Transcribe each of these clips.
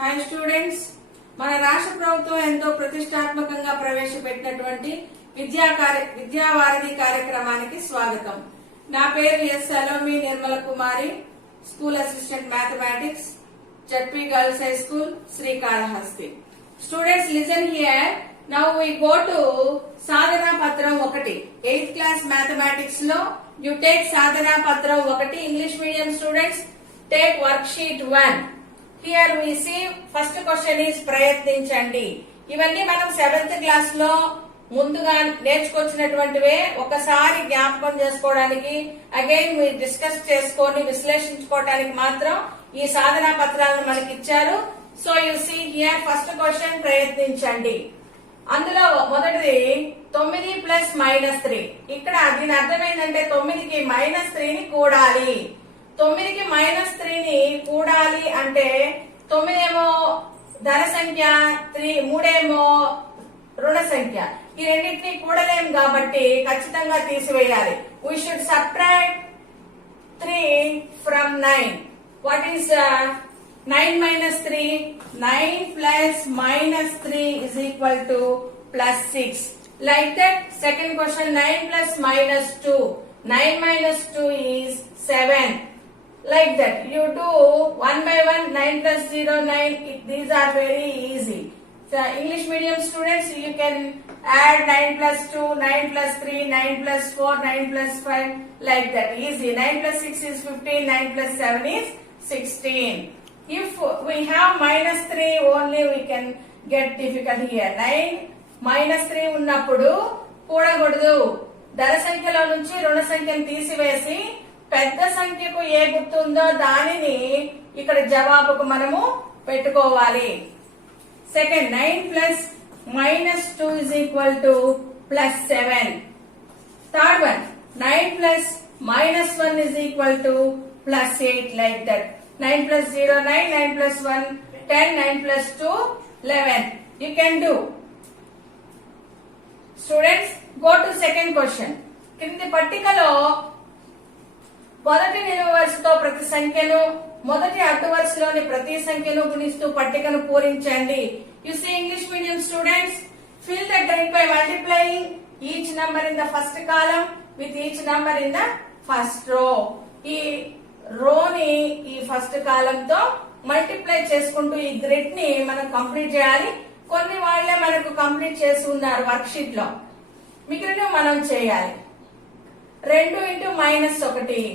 Hi students, మన రాష్ట్ర ప్రభుత్వం ఎంతో ప్రతిష్టాత్మకంగా ప్రవేశపెట్టినటువంటి విద్యావారధి కార్యక్రమానికి స్వాగతం. నా పేరు S Salomi Nirmala Kumari, school assistant mathematics, ZP girls high school, Srikalahasti. Students listen here. Now we go to సాధనా పత్రం 1. 8th క్లాస్ మ్యాథమెటిక్స్ లో యు టేక్ సాధనా పత్రం 1. English medium students take work sheet 1. Here we see first question is ప్రయత్నించండి. ఇవన్నీ మనం 7th class లో ముందుగా నేర్చుకొచ్చినటువంటివే. ఒకసారి జ్ఞాపకం చేసుకోవడానికి, అగైన్ మీరు డిస్కస్ చేసుకొని విశ్లేషించుకోవడానికి మాత్రం ఈ సాధనా పత్రాలను మనకి ఇచ్చారు. So you see here first question ప్రయత్నించండి. అందులో మొదటిది 9 ప్లస్ -3. ఇక్కడ దీని అర్థం ఏంటంటే 9కి -3ని కూడాలి. 9కి -3ని కూడాలి అంటే 9 ఏమో ధన సంఖ్య, 3 ఏమో రుణ సంఖ్య. ఈ రెండింటిని కూడలేం కాబట్టి ఖచ్చితంగా తీసివేయాలి. We should subtract 3 from 9. What is 9 minus 3? 9 plus -3 is equal to +6. Like that, second question, 9 plus -2. 9 minus 2 is 7. Like that, you do one by one. 9 plus 0, 9. These are very easy. So, English medium students, you can add 9 plus 2, 9 plus 3, 9 plus 4, 9 plus 5. Like that, easy. 9 plus 6 is 15. 9 plus 7 is 16. If we have -3 only, we can get difficult here. 9 -3 ఉన్నప్పుడు కూడకూడదు. ధన సంఖ్యలో నుంచి రుణ సంఖ్యను తీసివేసి పెద్ద సంఖ్యకు ఏ గుర్తు ఉందో దానిని ఇక్కడ జవాబుకు మనము పెట్టుకోవాలి. Second, 9 plus -2 is equal to +7. Third one, 9 plus -1 is equal to +8. Like that. 9 plus 0, 9, 9 plus 1, 10, 9 plus 2, 11. You can do. Students, go to second question. కింది పట్టికలో మొదటి నిలువు వరుసతో ప్రతి సంఖ్యను, మొదటి అడ్డు వరుసలోని ప్రతి సంఖ్యను గుణిస్తూ పట్టికను పూరించండి. You see, English medium students, fill the grid by multiplying each number in the first column with each number in the first row. ఈ రోని ఈ ఫస్ట్ కాలం తో మల్టిప్లై చేసుకుంటూ ఈ గ్రిడ్ ని మనం కంప్లీట్ చేయాలి. కొన్ని వాళ్లే మనకు కంప్లీట్ చేసి ఉన్నారు వర్క్ షీట్ లో, మిగిలిన మనం చేయాలి. 2 × -1.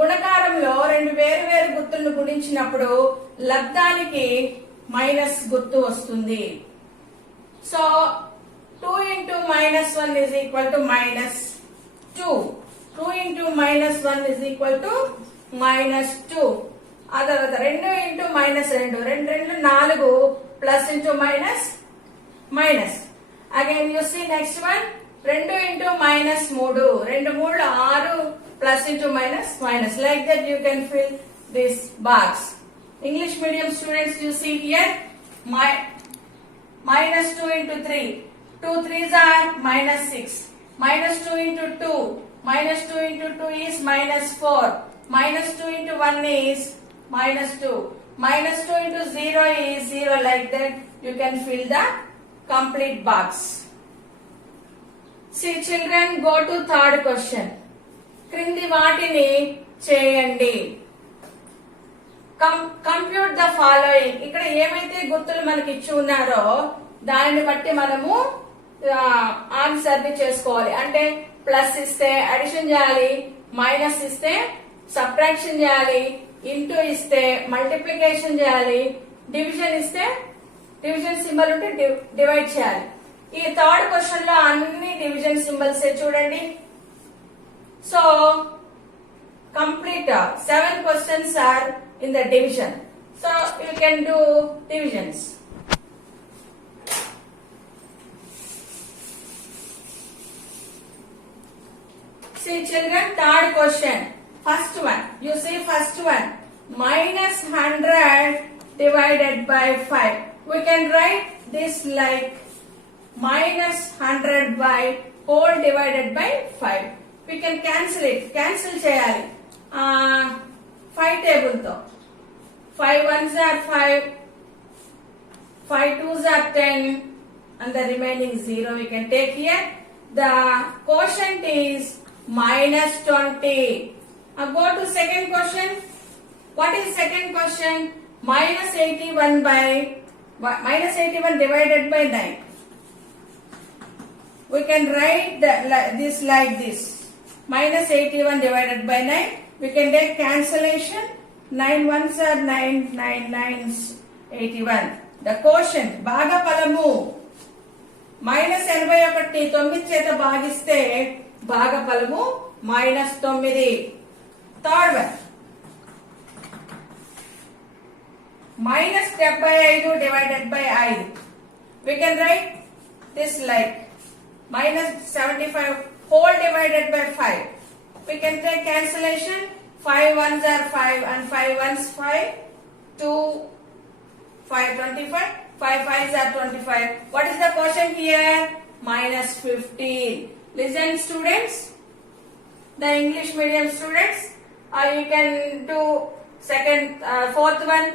గుణకారంలో రెండు వేరు వేరు గుర్తులను గుణించినప్పుడు లబ్ధానికి మైనస్ గుర్తు వస్తుంది. So 2 × -1 is equal to -2. 2 × -1 is equal to -2. ఆ తర్వాత 2 × -2, 2 2 4, plus into minus minus. Again you see next one, 2 × -3, 2 3 6, plus into minus minus. Like that you can fill this box. English medium students, you see here -2 × 3, 2 3s are -6, -2 × 2, -2 × 2 is -4, -2 × 1 is -2, -2 × 0 is 0. Like that, you can fill the complete box. See children, go to third question. క్రింది వాటిని చేయండి. Compute the following. ఇక్కడ ఏమైతే గుర్తులు మనకి ఇచ్చి ఉన్నారో దానిని బట్టి మనము ఆన్సర్ ని చేసుకోవాలి. అంటే ప్లస్ ఇస్తే అడిషన్ చేయాలి, మైనస్ ఇస్తే సబ్ట్రాక్షన్ చేయాలి, ఇంటూ ఇస్తే మల్టిప్లికేషన్ చేయాలి, డివిజన్ ఇస్తే డివిజన్ సింబల్ ఉంటే డివైడ్ చేయాలి. ఈ థర్డ్ క్వశ్చన్ లో అన్ని డివిజన్ సింబల్స్ చూడండి. So complete 7 questions are in the division. So you can do divisions. See children, third question. First one, you see first one, -100 divided by 5. We can write this like -100 by whole divided by 5. We can cancel it. Cancel cheyali 5 table తో. 5 ones are 5, 5 2s are 10 and the remaining 0 we can take here. The quotient is minus 20. Now go to second question. What is second question? Minus 81 divided by 9. We can write this like this. Minus 81 divided by 9. We can take cancellation. 9 ones are 9, 9 nines 81. The quotient, భాగఫలము minus 81 9 చేత భాగిస్తే భాగఫలము minus 9. Third one, minus 75 divided by 5. We can write this like minus 75 whole divided by 5. We can take cancellation. 5 ones are 5 and 5 ones 5. 2, 5, 25. 5 5s are 25. What is the quotient here? Minus 15. Listen students, the English medium students, you can do second, fourth one,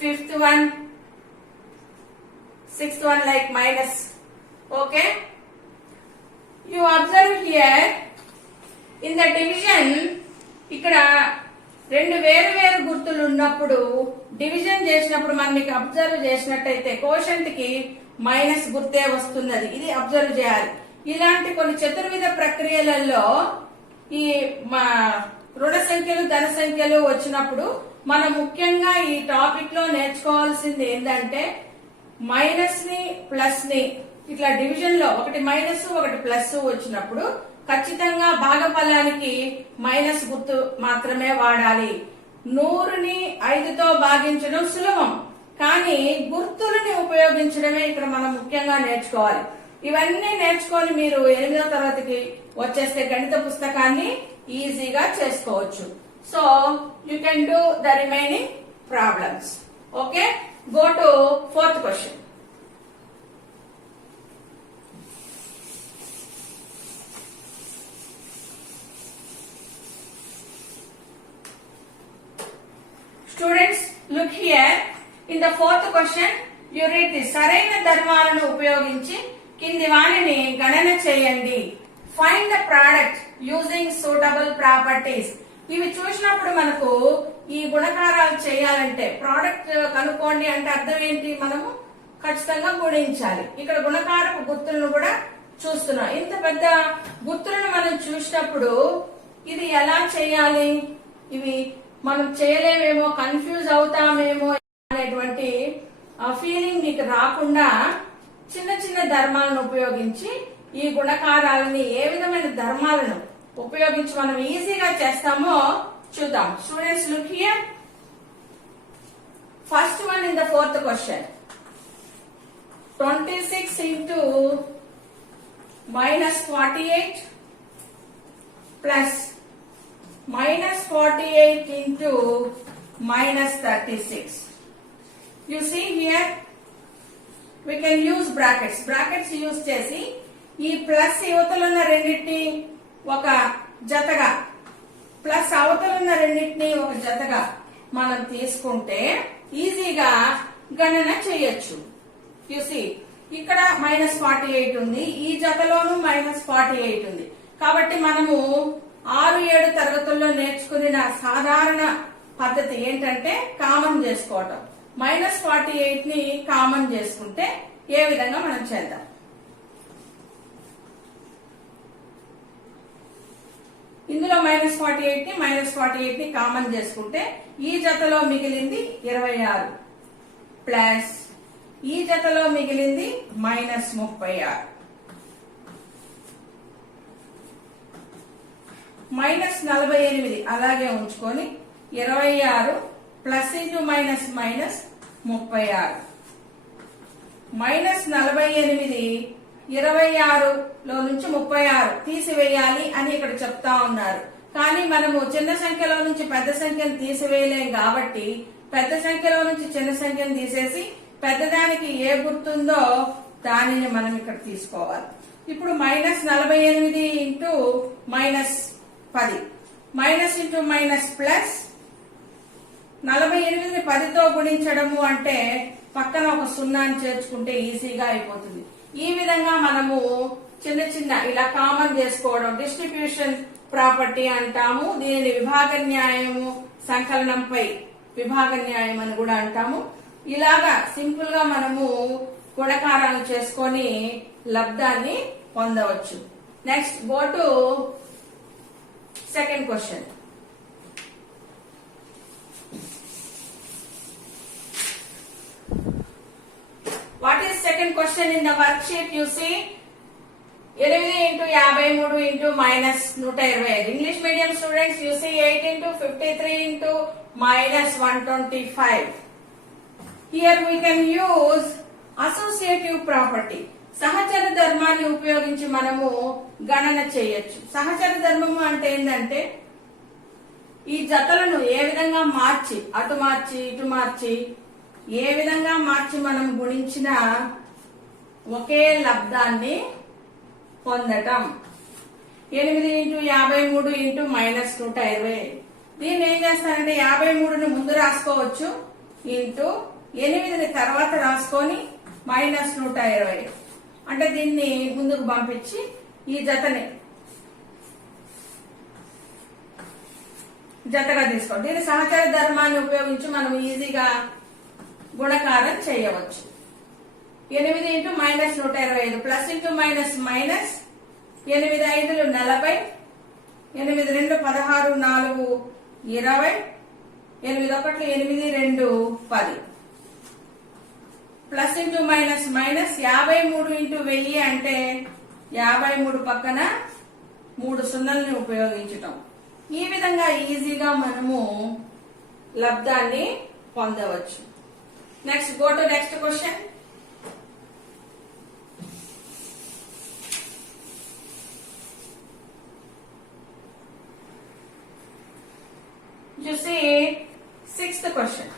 fifth one, sixth one like minus. Okay? You observe here in the division, ఇక్కడ రెండు వేరు వేరు గుర్తులు ఉన్నప్పుడు division చేసినప్పుడు మనం మీకు observe చేసినట్టయితే కోషంట్ కి మైనస్ గుర్తే వస్తున్నది. ఇది అబ్జర్వ్ చేయాలి. ఇలాంటి కొన్ని చతుర్విధ ప్రక్రియలలో ఈ రుణ సంఖ్యలు ధన సంఖ్యలు వచ్చినప్పుడు మనం ముఖ్యంగా ఈ టాపిక్ లో నేర్చుకోవాల్సింది ఏంటంటే మైనస్ ని ప్లస్ ని ఇట్లా డివిజన్ లో ఒకటి మైనస్ ఒకటి ప్లస్ వచ్చినప్పుడు ఖచ్చితంగా భాగఫలానికి మైనస్ గుర్తు మాత్రమే వాడాలి. 100ని 5తో భాగించడం సులభం, కానీ గుర్తులని ఉపయోగించడమే ఇక్కడ మనం ముఖ్యంగా నేర్చుకోవాలి. ఇవన్నీ నేర్చుకొని మీరు 8వ తరగతికి వచ్చేస్తే గణిత పుస్తకాన్ని ఈజీగా చేసుకోవచ్చు. So you can do the remaining problems. Okay, go to fourth question. Students, look here. In the fourth question, you read this. సరైన ధర్మాలను ఉపయోగించి కింది వాణిని గణన చేయండి. Find the product using suitable properties. ఇవి చూసినప్పుడు మనకు ఈ గుణకారాలు చేయాలంటే ప్రోడక్ట్ కనుక్కోండి అంటే అర్థం ఏంటి? మనము ఖచ్చితంగా గుణించాలి. ఇక్కడ గుణకారపు గుర్తులను కూడా చూస్తున్నాం. ఇంత పెద్ద గుర్తులను మనం చూసినప్పుడు ఇది ఎలా చేయాలి, ఇవి మనం చేయలేమేమో, కన్ఫ్యూజ్ అవుతామేమో అనేటువంటి ఫీలింగ్ నీకు రాకుండా చిన్న చిన్న ధర్మాలను ఉపయోగించి ఈ గుణకారాలని ఏ విధమైన ధర్మాలను ఉపయోగించి మనం ఈజీగా చేస్తామో చూద్దాం. Students, look here. First one in the fourth question. 26 into minus 48 plus minus 48 into minus 36. You see here, we can use brackets. Brackets use చేసి ఈ ప్లస్ యువతలున్న రెండింటిని ఒక జతగా, ప్లస్ అవతలున్న రెండింటిని ఒక జతగా మనం తీసుకుంటే ఈజీగా గణన చేయొచ్చు. You see, ఇక్కడ minus 48 ఉంది, ఈ జతలోనూ minus 48 ఉంది. కాబట్టి మనము 6-7 తరగతుల్లో నేర్చుకున్న సాధారణ పద్ధతి ఏంటంటే కామన్ చేసుకోవటం. minus 48 ని కామన్ చేసుకుంటే ఏ విధంగా మనం చేద్దాం. ఇందులో minus 48 ని కామన్ చేసుకుంటే ఈ జతలో మిగిలింది 26 ప్లస్ ఈ జతలో మిగిలింది minus 36. minus 48 అలాగే ఉంచుకొని 26 plus into minus minus 36. minus 48 26లో నుంచి 36 తీసివేయాలి అని ఇక్కడ చెప్తా ఉన్నారు. కానీ మనము చిన్న సంఖ్యలో నుంచి పెద్ద సంఖ్యను తీసివేయలేం కాబట్టి పెద్ద సంఖ్యలో నుంచి చిన్న సంఖ్యను తీసేసి పెద్దదానికి ఏ గుర్తుందో దానిని మనం ఇక్కడ తీసుకోవాలి. ఇప్పుడు minus 48 into minus 10, minus into minus plus 48ని 10తో గుణించడము అంటే పక్కన ఒక సున్నాని చేర్చుకుంటే ఈజీగా అయిపోతుంది. ఈ విధంగా మనము చిన్న చిన్న ఇలా కామన్ చేసుకోవడం డిస్ట్రిబ్యూషన్ ప్రాపర్టీ అంటాము. దీనిని విభాగ న్యాయము, సంకలనంపై విభాగ న్యాయం అని కూడా అంటాము. ఇలాగా సింపుల్ గా మనము గుణకారాలు చేసుకొని లబ్ధాన్ని పొందవచ్చు. Next go to second question. What is second question in the worksheet? You see 8 into 53 into minus 125. English medium students, you see 8 into 53 into minus 125. Here we can use associative property. సహచర ధర్మాన్ని ఉపయోగించి మనము గణన చేయొచ్చు. సహచర ధర్మము అంటే ఏంటంటే ఈ జతలను ఏ విధంగా మార్చి అటు మార్చి ఇటు మార్చి ఏ విధంగా మార్చి మనం గుణించిన ఒకే లబ్ధాన్ని పొందటం. 8 into 53 into minus 120. దీన్ని ఏం చేస్తారంటే 53ని ముందు రాసుకోవచ్చు ఇంటూ 8ని తర్వాత రాసుకొని మైనస్ 120. అంటే దీన్ని ముందుకు పంపించి ఈ జతగా తీసుకోండి. దీని సహచర ధర్మాన్ని ఉపయోగించి మనం ఈజీగా గుణకారం చేయవచ్చు. 8 into minus 125 plus into minus minus 8 5 40 8 2 16 4 20 8 1 8 2 10 plus into minus minus 53 into 1000 అంటే 53 పక్కన 3 సున్నల్ని ఉపయోగించటం. ఈ విధంగా ఈజీగా మనము లబ్ధాన్ని పొందవచ్చు. Next go to next question. You see sixth question.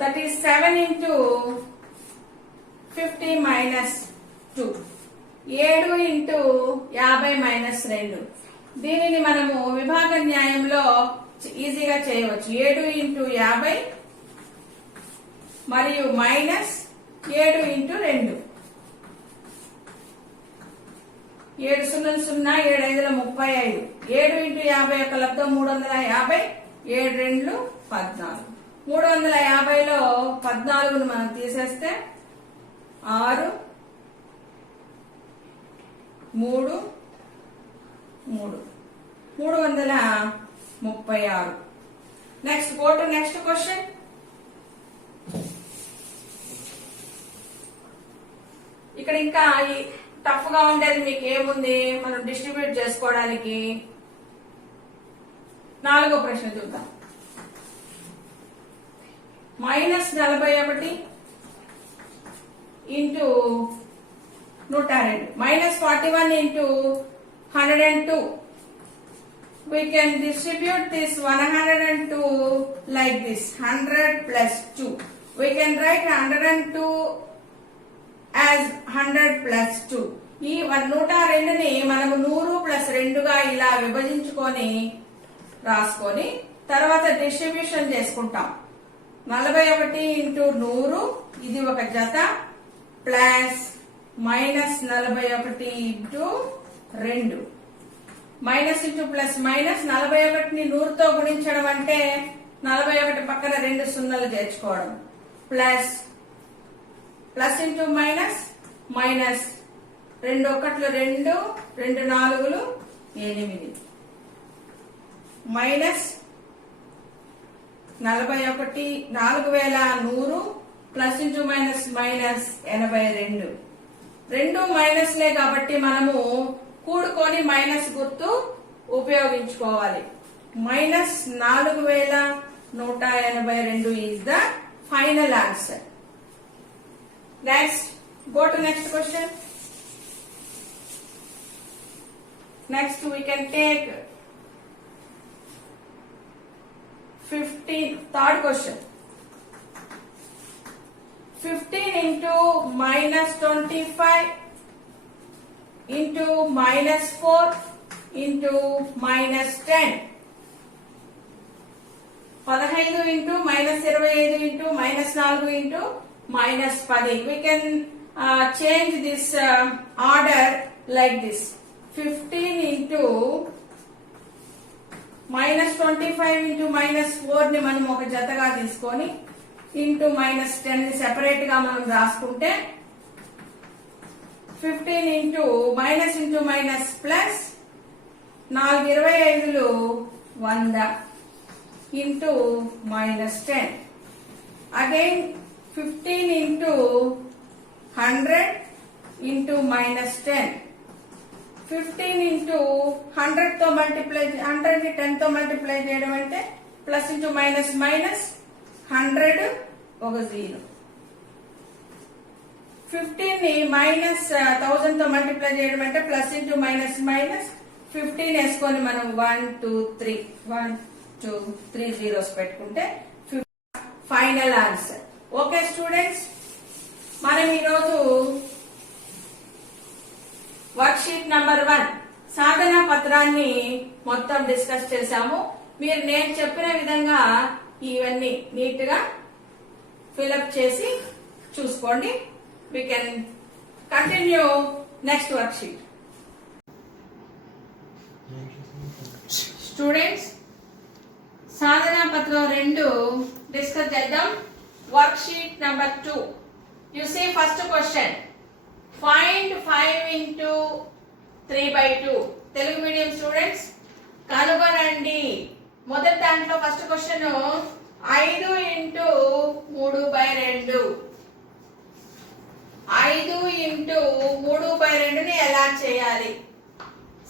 That is 7 into 50 minus 2. 7 into 50 minus 2. దీనిని మనము విభాగ న్యాయంలో ఈజీగా చేయవచ్చు. 7 into 50 మరియు మైనస్ 7 into 2. 7 0 0 7 5 35. 7 into 50 యొక్క లబ్ధం 350. 7 2 14. 350లో 14ను మనం తీసేస్తే 6 3 3 336. Next go to next question. ఇక్కడ ఇంకా టఫ్ గా ఉండేది మీకు ఏముంది మనం డిస్ట్రిబ్యూట్ చేసుకోవడానికి. 4వ ప్రశ్న చూద్దాం. Minus 41 into 102 minus 41 into 102. We can distribute this 102 like this, 100 plus 2. We can write 102 as 100 plus 2. ఈ 102ని మనము 100 ప్లస్ 2గా ఇలా విభజించుకొని రాసుకొని తర్వాత డిస్ట్రిబ్యూషన్ చేసుకుంటాం. 41 ఇంటూ 100 ఇది ఒక జత plus minus 41 into 2. Minus into plus minus 41ని 100తో గుణించడం అంటే 41 పక్కన 2 సున్నలు చేర్చుకోవడం. Plus plus into minus minus 2 1 2 2 4 8 minus 41 4100 plus into minus minus 82. 2 మైనస్లే కాబట్టి మనము కూడుకొని మైనస్ గుర్తు ఉపయోగించుకోవాలి. Minus 4182 is the final answer. Next go to next question. Next we can take 15 third question. 15 into minus 25 into minus 4 into minus 10. 15 into -25 into -4 into -10. We can change this order like this. 15 into -25 into -4 ని మనం ఒక జతగా తీసుకొని into -10 ని separate గా మనం రాసుకుంటే 15 into minus plus 4 25లు 100 into -10. Again 15 into 100 into -10. 15 into 100 తో మల్టిప్లై 100 ని 10 తో మల్టిప్లై చేయడం అంటే ప్లస్ ఇంటూ మైనస్ 100 ఒక 0. 15 ని -1000 తో మల్టిప్లై చేయడం అంటే ప్లస్ ఇంటూ మైనస్ 15 వేసుకొని మనం 1 2 3 zeros పెట్టుకుంటే ఫైనల్ ఆన్సర్. ఓకే స్టూడెంట్స్, మనం ఈరోజు వర్క్షీట్ నంబర్ 1 సాధన పత్రాన్ని మొత్తం డిస్కస్ చేశాము. మీరు నేను చెప్పిన విధంగా ఇవన్నీ నీట్ గా ఫిలప్ చేసి చూసుకోండి. we can continue next worksheet. Students, సాధన పత్రం 2 డిస్కస్ చేద్దాం. Worksheet number 2. You see first question, find 5 into 3/2. Telugu medium students కనుగొనండి. మొదటి దాంట్లో ఫస్ట్ క్వశ్చన్ 5 into 3/2. 5 into 3/2ని ఎలా చేయాలి?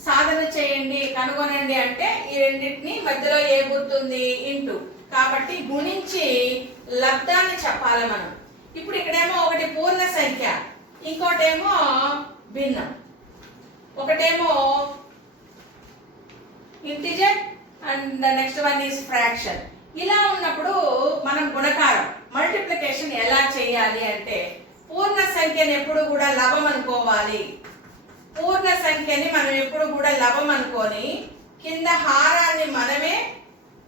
సాధన చేయండి, కనుగొనండి అంటే ఈ రెండింటిని మధ్యలో ఏ గుర్తుంది? ఇంటూ. కాబట్టి గుణించి లబ్ధాన్ని చెప్పాలి మనం. ఇప్పుడు ఇక్కడేమో ఒకటి పూర్ణ సంఖ్య, ఇంకోటేమో భిన్నం, ఒకటేమో integer and the next one is fraction. ఇలా ఉన్నప్పుడు మనం గుణకారం మల్టిప్లికేషన్ ఎలా చేయాలి అంటే పూర్ణ సంఖ్యని ఎప్పుడు కూడా లవం అనుకోవాలి. పూర్ణ సంఖ్యని మనం ఎప్పుడు కూడా లవం అనుకొని కింద హారాన్ని మనమే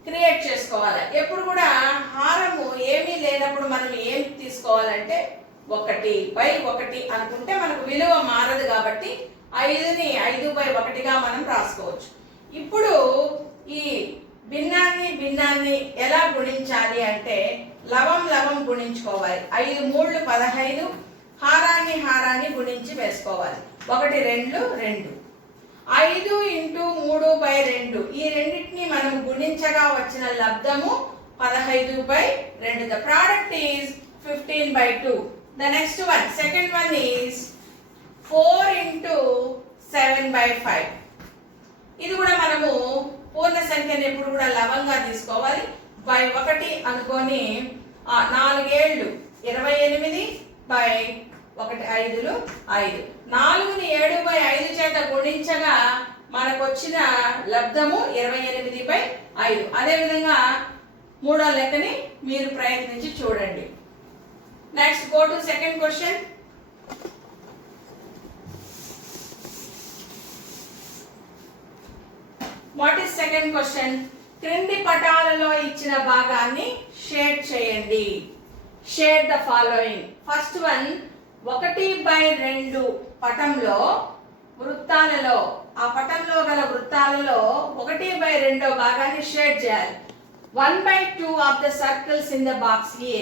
క్రియేట్ చేసుకోవాలి. ఎప్పుడు కూడా హారము ఏమీ లేనప్పుడు మనం ఏం తీసుకోవాలంటే 1/1 అనుకుంటే మనకు విలువ మారదు. కాబట్టి 5ని 5/1గా మనం రాసుకోవచ్చు. ఇప్పుడు ఈ భిన్నాన్ని ఎలా గుణించాలి అంటే లవం గుణించుకోవాలి. 5 3 15, హారాన్ని గుణించి వేసుకోవాలి. 1 2 2. 5 into 3/2 ఈ రెండింటిని మనం గుణించగా వచ్చిన లబ్ధము 15/2. The product is 15/2. The next one, second one is 4 into 7/5. ఇది కూడా మనము పూర్ణ సంఖ్యని ఎప్పుడు కూడా లవంగా తీసుకోవాలి. 1 అనుకొని 4 7 28/1 5 5. 4ని 7/5 చేత గుణించగా మనకు వచ్చిన లబ్ధము 28/5. అదే విధంగా మూడో లెక్కని మీరు ప్రయత్నించి చూడండి. Next go to second question. What is second question? క్రింది పటాలలో ఇచ్చిన భాగాన్ని షేడ్ చేయండి. Shade the following. First one 1/2 పటంలో వృత్తాలలో, ఆ పటంలో గల వృత్తాలలో 1/2 భాగాన్ని షేడ్ చేయాలి. 1/2 of the circles in the box A.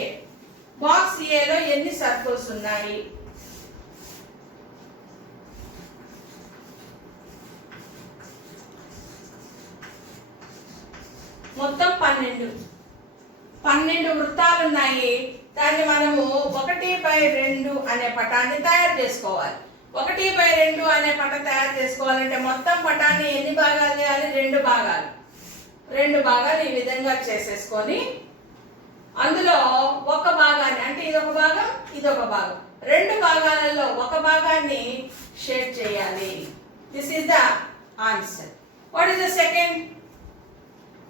Box A లో ఎన్ని సర్కిల్స్ ఉన్నాయి? మొత్తం 12 వృత్తాలు ఉన్నాయి. దాన్ని మనము 1/2 అనే పటాన్ని తయారు చేసుకోవాలి. 1/2 అనే పటం తయారు చేసుకోవాలంటే మొత్తం పటాన్ని ఎన్ని భాగాలు చేయాలి? 2 భాగాలు. 2 భాగాలు ఈ విధంగా చేసేసుకొని అందులో ఒక భాగాన్ని, అంటే ఇదొక భాగం ఇదొక భాగం, 2 భాగాలలో ఒక భాగాన్ని షేడ్ చేయాలి. This is the answer. What is the second?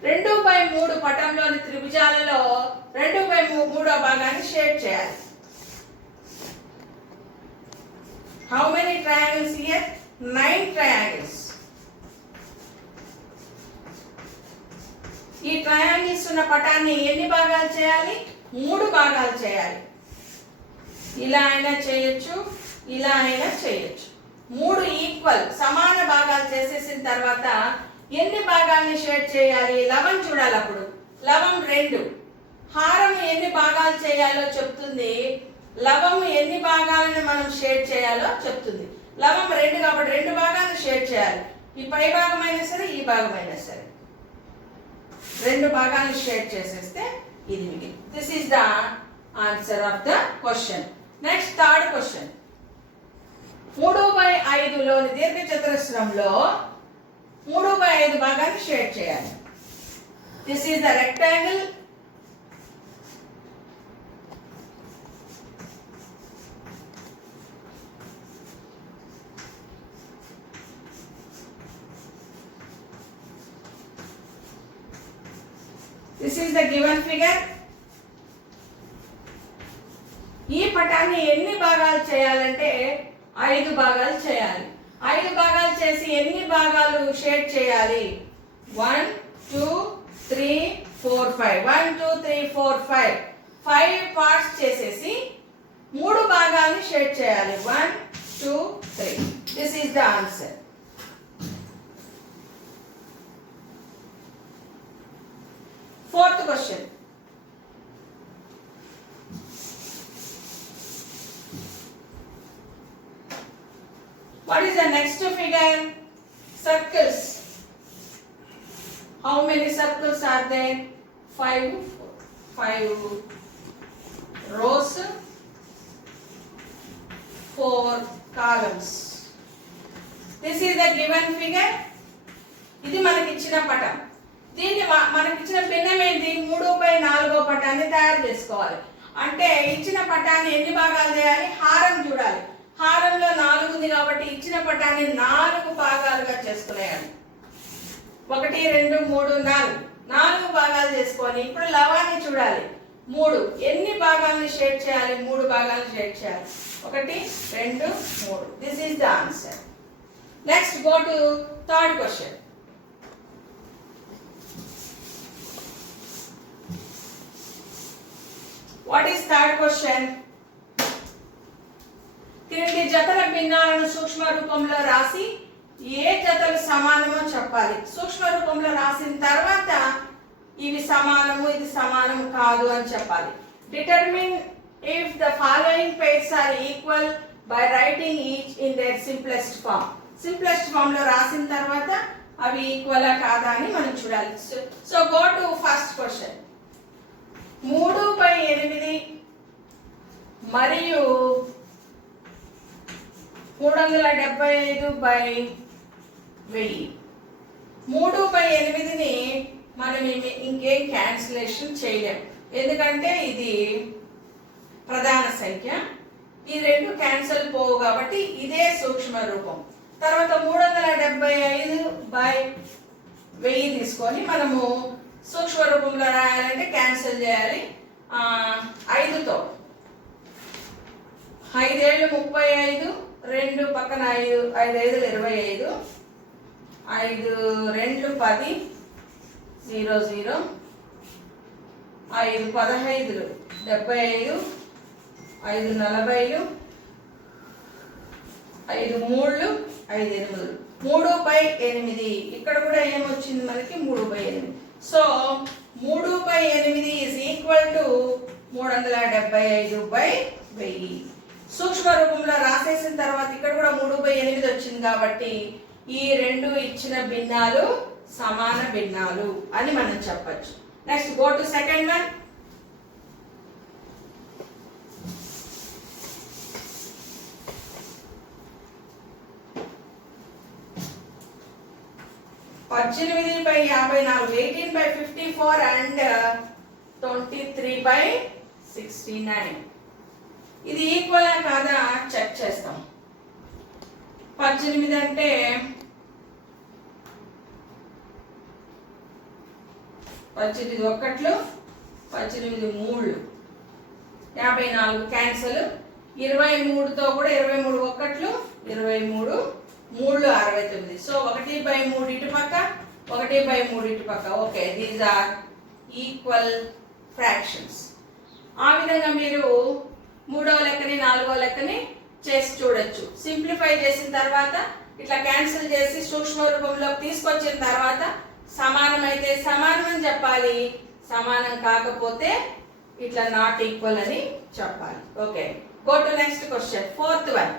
2/3 పటంలోని త్రిభుజాలలో 2/3 భాగాన్ని షేడ్ చేయాలి. How many triangles here? 9 triangles. ఈ ట్రయాంగిల్స్ ఉన్న పటాన్ని ఎన్ని భాగాలు చేయాలి? 3 భాగాలు చేయాలి. ఇలా అయినా చేయొచ్చు, ఇలా అయినా చేయొచ్చు. 3 ఈక్వల్ సమాన భాగాలు చేసేసిన తర్వాత ఎన్ని భాగాల్ని షేడ్ చేయాలి? లవం చూడాలి. అప్పుడు లవం 2. హారం ఎన్ని భాగాలు చేయాలో చెప్తుంది. లవం ఎన్ని భాగాలను మనం షేడ్ చేయాలో చెప్తుంది. లవం 2 కాబట్టి 2 భాగాలను షేడ్ చేయాలి. ఈ పై భాగమైనా సరే, ఈ భాగమైనా సరే 2 భాగాలను షేడ్ చేసేస్తే ఇది మిగిలి. This is the answer of the question. Next third question. 3/5లోని దీర్ఘ చతురస్రంలో 3/5 భాగాన్ని షేడ్ చేయాలి. This is the rectangle. This is the given figure. ఈ పటాన్ని ఎన్ని భాగాలు చేయాలంటే 5 భాగాలు చేయాలి. 5 భాగాలు చేసి ఎన్ని భాగాలు షేడ్ చేయాలి? 1 2 3 4 5 1 2 3 4 5 5 పార్ట్స్ చేసేసి 3 భాగాలను షేడ్ చేయాలి. 1 2 3. This is the answer. Fourth question. What is the next figure? Circles. How many circles are there? 5 rows, 4 columns. This is the given figure. ఇది మనకి ఇచ్చిన పటం. దీన్ని మనకి ఇచ్చిన భిన్నం ఏంటి? 3/4 పటాన్ని తయారు చేసుకోవాలి. అంటే ఇచ్చిన పటాన్ని ఎన్ని భాగాలు చేయాలి? హారం చూడాలి. హారంలో 4 ఉంది కాబట్టి ఇచ్చిన పటాన్ని 4 భాగాలుగా చేసుకునేయాలి. 1 2 3 4 భాగాలు చేసుకొని ఇప్పుడు లవాన్ని చూడాలి. 3 ఎన్ని భాగాలను షేడ్ చేయాలి? 3 భాగాలను షేడ్ చేయాలి. 1 2 3. This is the answer. Next go to third question. What is third question? క్రింది జతల భిన్నాలను సూక్ష్మ రూపంలో రాసి ఏ జతలు సమానమో చెప్పాలి. సూక్ష్మ రూపంలో రాసిన తర్వాత ఇవి సమానము, ఇది సమానము కాదు అని చెప్పాలి. Determine if the following pairs are equal by writing each in their simplest form. Simplest form లో రాసిన తర్వాత అవి ఈక్వలా కాదా అని మనం చూడాలి. So go to first question. 3/8 మరియు 375/1000. 3/8ని మనం ఇంకేం క్యాన్సిలేషన్ చేయలేం, ఎందుకంటే ఇది ప్రధాన సంఖ్య. ఈ 2 క్యాన్సిల్ పోవు కాబట్టి ఇదే సూక్ష్మ రూపం. తర్వాత 375/1000 తీసుకొని మనము సూక్ష్మ రూపంలో రాయాలంటే క్యాన్సిల్ చేయాలి. 5తో 5 ఏళ్ళు 35, 2 పక్కన 5 5 5 25, 5 2 10 0 0, 5 15 75, 5 40, 5 3 5 8. 3/8 ఇక్కడ కూడా ఏమొచ్చింది మనకి? 3/8. So 3/8 is equal to 375/1000. సూక్ష్మ రూపంలో రాసేసిన తర్వాత ఇక్కడ కూడా 3/8 వచ్చింది కాబట్టి ఈ 2 ఇచ్చిన భిన్నాలు సమాన భిన్నాలు అని మనం చెప్పచ్చు. Next go to second one. (18/54) 18/54 and 23/69. ఇది ఈక్వల్ కాదా చెక్ చేస్తాం. 18 అంటే 18 ఒకట్లు, 18 మూళ్ళు 54 క్యాన్సల్. 23తో కూడా 23 ఒకట్లు, 23 మూళ్ళు 69. సో 1/3 ఇటు పక్క, 1/3 ఇటు పక్క. Okay, these are equal fractions. ఆ విధంగా మీరు 3వ లెక్కని 4వ లెక్కని చేసి చూడొచ్చు. సింప్లిఫై చేసిన తర్వాత ఇట్లా క్యాన్సిల్ చేసి సూక్ష్మ రూపంలోకి తీసుకొచ్చిన తర్వాత సమానమైతే సమానం అని చెప్పాలి, సమానం కాకపోతే ఇట్లా నాట్ ఈక్వల్ అని చెప్పాలి. Okay, go to next question, 4th one.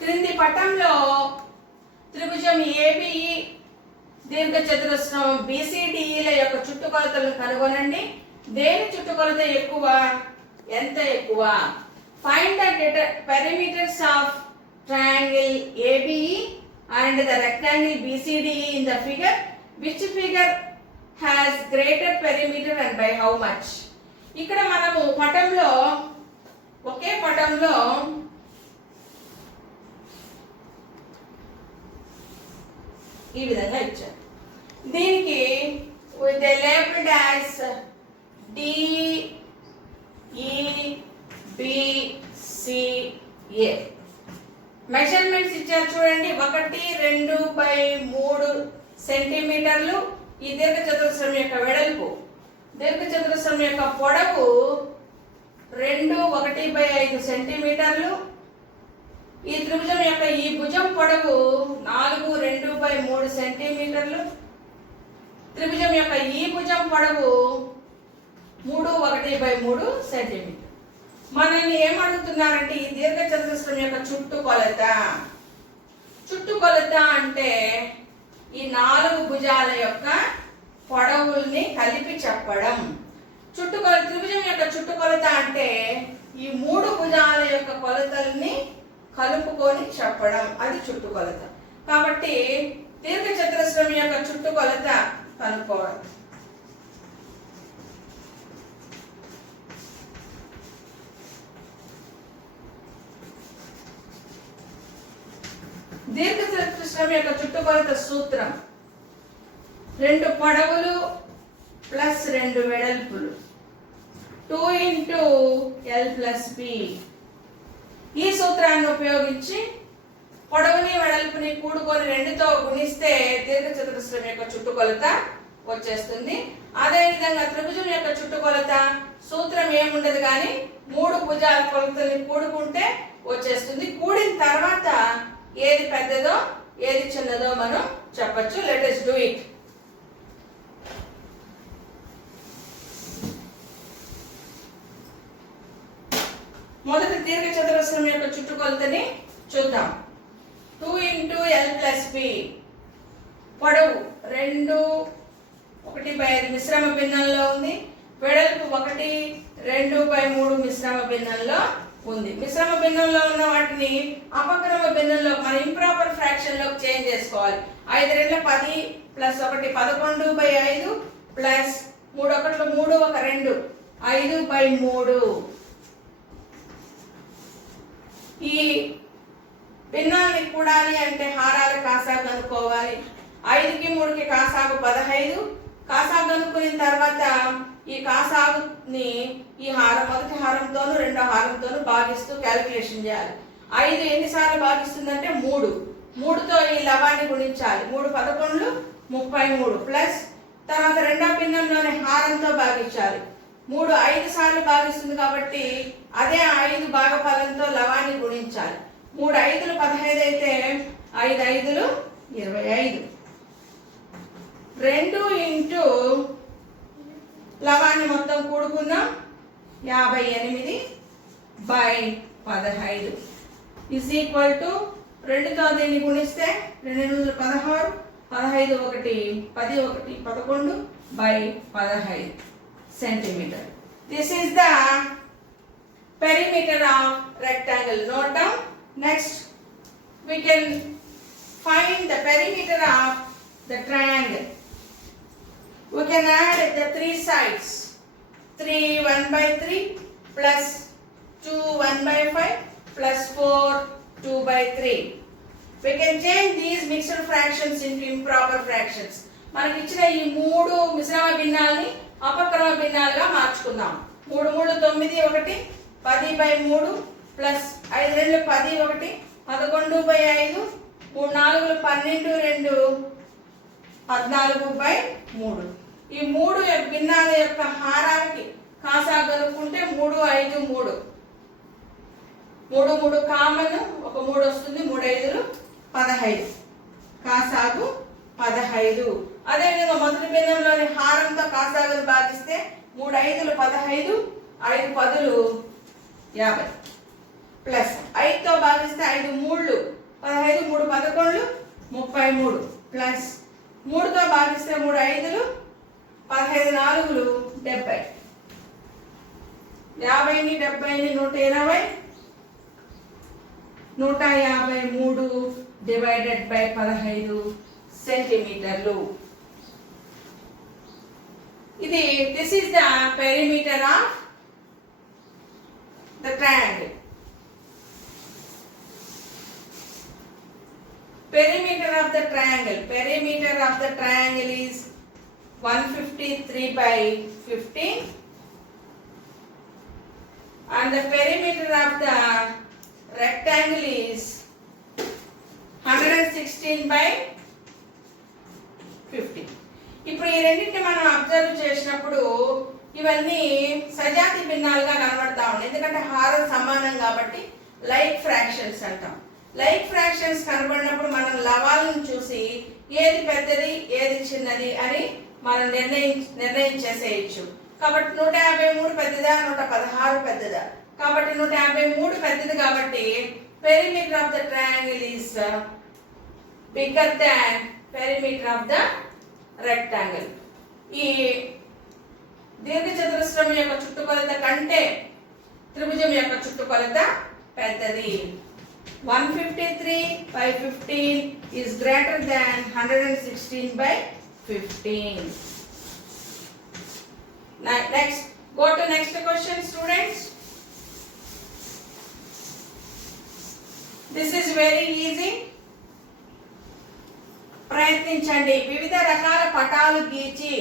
క్రింది పటంలో త్రిభుజం ఏబిఈ దీర్ఘ చతురస్రం BCDE ల యొక్క చుట్టుకొలతలను కనుగొనండి. దేని చుట్టుకొలత ఎక్కువ, ఎంత ఎక్కువ? Find the perimeters of triangle ABE and the rectangle BCDE in the figure. Which figure has greater perimeter and by how much? ఇక్కడ మనము పటంలో ఒకే పటంలో ఈ విధంగా ఇచ్చారు. దీనికి they labeled as DEBCA. Measurements ఇచ్చారు చూడండి. 1, 2/3 సెంటీమీటర్లు ఈ దీర్ఘ చతురస్రం యొక్క వెడల్పు. దీర్ఘ చతురస్రం యొక్క పొడవు 2, 1/5 సెంటీమీటర్లు. ఈ త్రిభుజం యొక్క ఈ భుజం పొడవు 4, 2/3 సెంటీమీటర్లు. త్రిభుజం యొక్క ఈ భుజం పొడవు 3, 1/3 సెంటీమీటర్. మనల్ని ఏమడుగుతున్నారంటే ఈ దీర్ఘ చతురస్రం యొక్క చుట్టుకొలత. చుట్టుకొలత అంటే ఈ 4 భుజాల యొక్క పొడవుల్ని కలిపి చెప్పడం. త్రిభుజం యొక్క చుట్టుకొలత అంటే ఈ 3 భుజాల యొక్క కొలతల్ని కలుపుకొని చెప్పడం, అది చుట్టుకొలత. కాబట్టి దీర్ఘ చతురస్రం యొక్క చుట్టుకొలత కనుక్కోవడం. దీర్ఘ చతురస్రం యొక్క చుట్టుకొలత సూత్రం 2 పొడవులు ప్లస్ 2 వెడల్పులు 2 × L + B. ఈ సూత్రాన్ని ఉపయోగించి పొడవుని వెడల్పుని కూడుకొని 2తో గుణిస్తే దీర్ఘ చతురస్రం యొక్క చుట్టుకొలత వచ్చేస్తుంది. అదే విధంగా త్రిభుజం యొక్క చుట్టుకొలత సూత్రం ఏముండదు కానీ 3 భుజాల కొలతల్ని కూడుకుంటే వచ్చేస్తుంది. కూడిన తర్వాత ఏది పెద్దదో ఏది చిన్నదో మనం చెప్పచ్చు. Let us do it. మొదటి దీర్ఘ చతురస్రం యొక్క చుట్టుకొలతని చూద్దాం. 2 × L + B. పొడవు 2, 1/5 మిశ్రమ భిన్నంలో ఉంది. వెడల్పు 1, 2/3 మిశ్రమ భిన్నంలో ఉంది. మిశ్రమ భిన్నంలో ఉన్న వాటిని అపక్రమ భిన్నంలో మన ఇంప్రాపర్ ఫ్రాక్షన్ లోకి చేంజ్ చేసుకోవాలి. 5 × 2 10 + 1 11/5 ప్లస్ 3 × 1 3 1 2 5/3. ఈ భిన్నాన్ని కూడాలి అంటే హారాల కాసాగు అనుకోవాలి. 5కి 3కి కాసాగు 15. కాసాగు అనుకున్న తర్వాత ఈ కాసాగుని ఈ హారం మొదటి హారంతోను రెండో హారంతోను భాగిస్తూ క్యాలిక్యులేషన్ చేయాలి. 5 ఎన్నిసార్లు భాగిస్తుందంటే 3. 3తో ఈ లవాన్ని గుణించాలి. 3 11 33 ప్లస్ తర్వాత రెండో భిన్నంలోని హారంతో భాగించాలి. 3 5 సార్లు భాగిస్తుంది కాబట్టి అదే 5 భాగఫలంతో లవాన్ని గుణించాలి. 3 5లు 15 అయితే 5 5లు 25. 2 × లవాన్ని మొత్తం కూడుకుందాం. 58/15 ఈజ్ ఈక్వల్ టు 2తో దీన్ని గుణిస్తే 2 16 15 1 10 1 11/15 centimeter. This is the perimeter of rectangle. Note down. Next we can find the perimeter of the triangle. We can add the 3 sides. 3 1/3 plus 2 1/5 plus 4 2/3. We can change these mixed fractions into improper fractions. మనకి ఇచ్చిన ఈ 3 మిశ్రమ భిన్నాల్ని అపక్రమ భిన్నాలుగా మార్చుకుందాం. 3 3 9 1 10/3 plus 5 2 10 1 11/5 3 4 12 2 14/3. ఈ 3 భిన్నాల యొక్క హారానికి కాసా కనుక్కుంటే 3 5 3 3 3 common, ఒక 3 వస్తుంది, 3 5 15, కాసాగు 15. అదేవిధంగా మొదటి భిన్నంలోని హారంతో కాసాగును భాగిస్తే 3 5 15, 5 10 50, ప్లస్ 5తో భాగిస్తే 5 3 15, 3 11 33, ప్లస్ 3తో భాగిస్తే 3 5 15 4 70, 50ని 70ని 120, 153 డివైడెడ్ బై 15 సెంటీమీటర్లు. ఇది this is the perimeter of the triangle. Perimeter of the triangle is 153/15, and the perimeter of the rectangle is 116/50. ఇప్పుడు ఈ రెండింటిని మనం అబ్జర్వ్ చేసినప్పుడు ఇవన్నీ సజాతి భిన్నాలుగా కనబడతా ఉన్నాయి. ఎందుకంటే హారం సమానం కాబట్టి లైక్ ఫ్రాక్షన్స్ అంటాం. లైక్ ఫ్రాక్షన్స్ కనబడినప్పుడు మనం లవాలను చూసి ఏది పెద్దది ఏది చిన్నది అని మనం నిర్ణయం చేసేయచ్చు. కాబట్టి 153 పెద్దదా, 116 పెద్దదా? కాబట్టి 153 పెద్దది కాబట్టి perimeter of the triangle is bigger than perimeter of the rectangle. ఈ దీర్ఘచతురస్రం యొక్క చుట్టుకొలత కంటే త్రిభుజం యొక్క చుట్టుకొలత పెద్దది. 153/15 is greater than 116/15. Next, go to next question, students. This is very easy. ప్రయత్నించండి. వివిధ రకాల పటాలు గీచి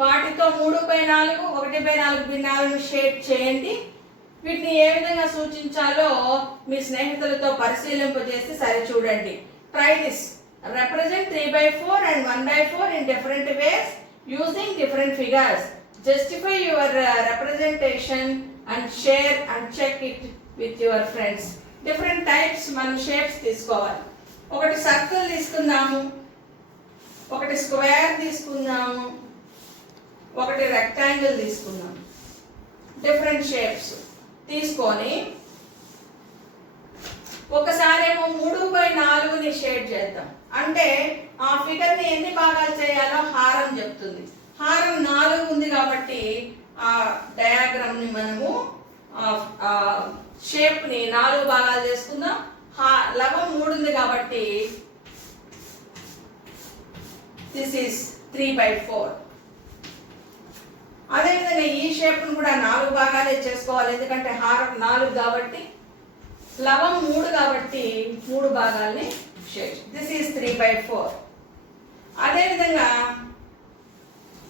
వాటితో 3/4 1/4 భిన్నాలను షేడ్ చేయండి. వీటిని ఏ విధంగా సూచించాలో మీ స్నేహితులతో పరిశీలింపజేసి సరిచూడండి. Try this. Represent 3/4 and 1/4 in different ways using different figures. Justify your representation and share and check it with your friends. Different types మనం షేప్స్ తీసుకోవాలి. ఒకటి సర్కిల్ తీసుకుందాము, ఒకటి స్క్వేర్ తీసుకుందాము, ఒకటి రెక్టాంగిల్ తీసుకుందాము. డిఫరెంట్ షేప్స్ తీసుకొని ఒకసారేమో 3/4ని షేడ్ చేద్దాం. అంటే ఆ ఫిగర్ ని ఎన్ని భాగాలు చేయాలో హారం చెప్తుంది. హారం 4 ఉంది కాబట్టి ఆ డయాగ్రామ్ ని మనము షేప్ ని 4 భాగాలు చేసుకుందాం. లవం 3 ఉంది కాబట్టి దిస్ ఈస్ 3/4. అదేవిధంగా ఈ షేప్ ను కూడా 4 భాగాలే చేసుకోవాలి. ఎందుకంటే హారం 4 కాబట్టి, లవం 3 కాబట్టి 3 భాగాల్ని షేడ్. This is 3/4. అదేవిధంగా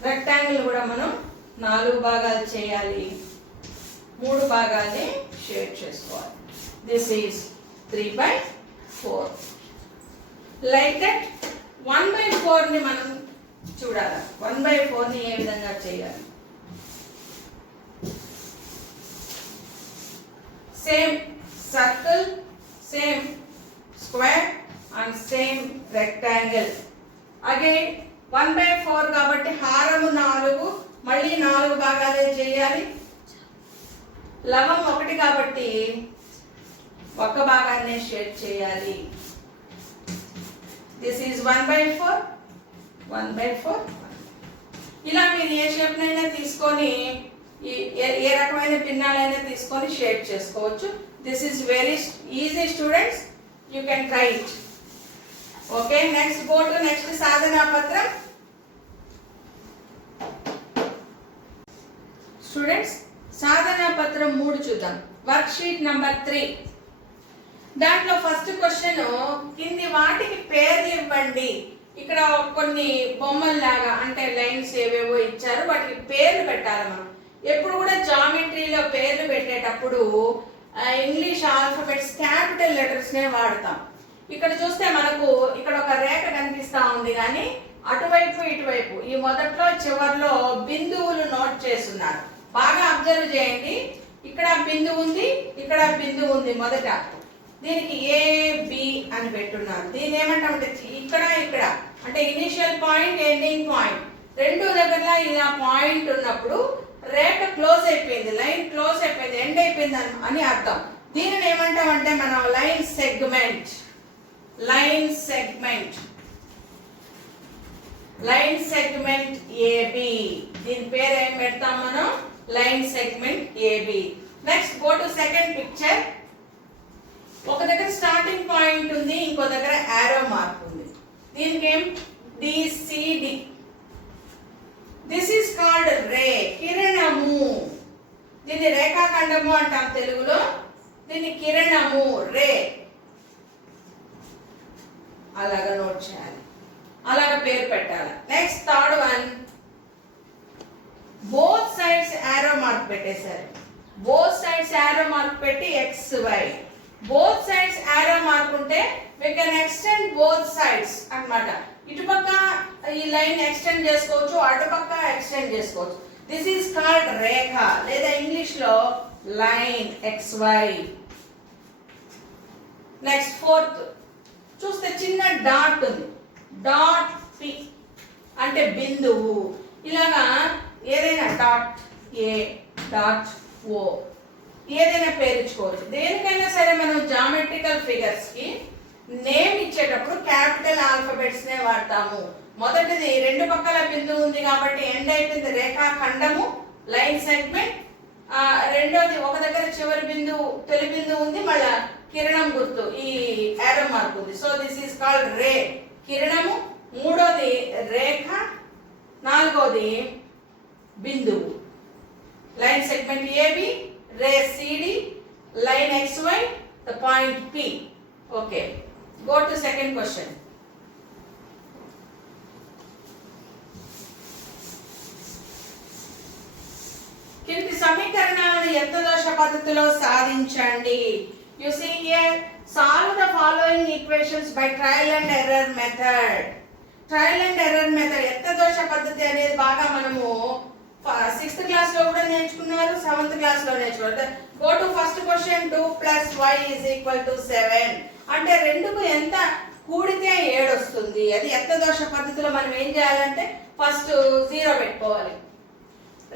రెక్టాంగిల్ కూడా మనం 4 భాగాలు చేయాలి, 3 భాగాల్ని షేడ్ చేసుకోవాలి. This is 3/4. లైక్ దట్ 1/4ని మనం చూడాలి. 1/4ని ఏ విధంగా చేయాలి? Same circle, same square and same rectangle. Again 1/4 కాబట్టి హారము 4, మళ్ళీ 4 భాగాలే చేయాలి. లవం 1 కాబట్టి 1 భాగాన్ని షేడ్ చేయాలి. This is 1/4, 1/4. ఇలా మీరు ఏ షేప్ నైనా తీసుకొని ఏ రకమైన భిన్నాలైనా తీసుకొని షేడ్ చేసుకోవచ్చు. This is very easy students, you can try it. Okay, next go to next సాధనా పత్రం. స్టూడెంట్స్, సాధనా పత్రం 3 చూద్దాం. Work sheet number 3. దాంట్లో ఫస్ట్ క్వశ్చన్, కింది వాటికి పేర్లు ఇవ్వండి. ఇక్కడ కొన్ని బొమ్మల్లాగా అంటే లైన్స్ ఏవేవో ఇచ్చారు, వాటికి పేర్లు పెట్టాలి. మనం ఎప్పుడు కూడా జామెట్రీలో పేర్లు పెట్టేటప్పుడు ఇంగ్లీష్ ఆల్ఫాబెట్స్ క్యాపిటల్ లెటర్స్ నే వాడతాం. ఇక్కడ చూస్తే మనకు ఇక్కడ ఒక రేఖ కనిపిస్తా ఉంది, కానీ అటువైపు ఇటువైపు ఈ మొదట్లో చివర్లో బిందువులు నోట్ చేస్తున్నారు. బాగా అబ్జర్వ్ చేయండి. ఇక్కడ బిందువు ఉంది, ఇక్కడ బిందువు ఉంది. మొదట దీనికి AB అని పెట్టున్నారు. దీని ఏమంటామంటే ఇక్కడ అంటే ఇనిషియల్ పాయింట్, ఎండింగ్ పాయింట్ రెండు దగ్గర ఇలా పాయింట్ ఉన్నప్పుడు రేఖ క్లోజ్ అయిపోయింది, లైన్ క్లోజ్ అయిపోయింది, ఎండ్ అయిపోయింది అని అర్థం. దీనిని ఏమంటామంటే మనం line segment. Line segment AB. దీని పేరు ఏం పెడతాం మనం? Line segment AB. Next go to second picture. ఒక దగ్గర స్టార్టింగ్ పాయింట్ ఉంది, ఇంకో దగ్గర యారో మార్క్ ఉంది. దీనికి ఏం? DCD. దిస్ ఈస్ కాల్డ్ రే, కిరణము. దీన్ని రేఖాఖండము అంటాం తెలుగులో, దీన్ని కిరణము, రే. అలాగా నోట్ చేయాలి, అలాగా పేరు పెట్టాలి. Next third one, both sides arrow mark పెట్టేశారు. బోత్ సైడ్స్ యారో మార్క్ పెట్టి XY. Both sides arrow mark ఉంటే we can extend both sides అన్నమాట. ఇటుపక్క ఈ లైన్ ఎక్స్టెండ్ చేసుకోవచ్చు, అటుపక్క ఎక్స్టెండ్ చేసుకోవచ్చు. దిస్ ఈస్ కాల్డ్ రేఖ, లేదా ఇంగ్లీష్ లో లైన్ XY. నెక్స్ట్ ఫోర్త్ చూస్తే చిన్న డాట్ ఉంది, డాట్ P అంటే బిందువు. ఇలాగా ఏదైనా డాట్ A, డాట్ O ఏదైనా పేర్చుకోవచ్చు. దేనికైనా సరే మనం జామెట్రికల్ ఫిగర్స్ కి నేమ్ ఇచ్చేటప్పుడు క్యాపిటల్ ఆల్ఫాబెట్స్ నే వాడతాము. మొదటిది రెండు పక్కల బిందువు ఉంది కాబట్టి ఎండ్ అయిపోయింది, రేఖాఖండము, లైన్ సెగ్మెంట్. రెండోది ఒక దగ్గర చివరి బిందువు, తొలి బిందువు ఉంది, మళ్ళా కిరణం గుర్తు, ఈ యారో మార్క్ ఉంది. సో దిస్ ఈస్ కాల్డ్ రే, కిరణము. మూడోది రేఖ, నాలుగోది బిందువు. Line segment AB, ray CD, line XY, the point P. Okay, go to second question. కింది సమీకరణాలను ఎంతదోష పద్ధతిలో సాధించండి. You see here, solve the following equations by trial and error method. Trial and error method ఎంతదోష పద్ధతి అనేది బాగా మనము 6th class లో కూడా నేర్చుకున్నారు, 7th క్లాస్ లో నేర్చుకున్నారు. Go to first question. 2 + y = 7 అంటే 2కు ఎంత కూడితే 7 వస్తుంది. అది ఎంతదోష పద్ధతిలో మనం ఏం చేయాలంటే ఫస్ట్ 0 పెట్టుకోవాలి.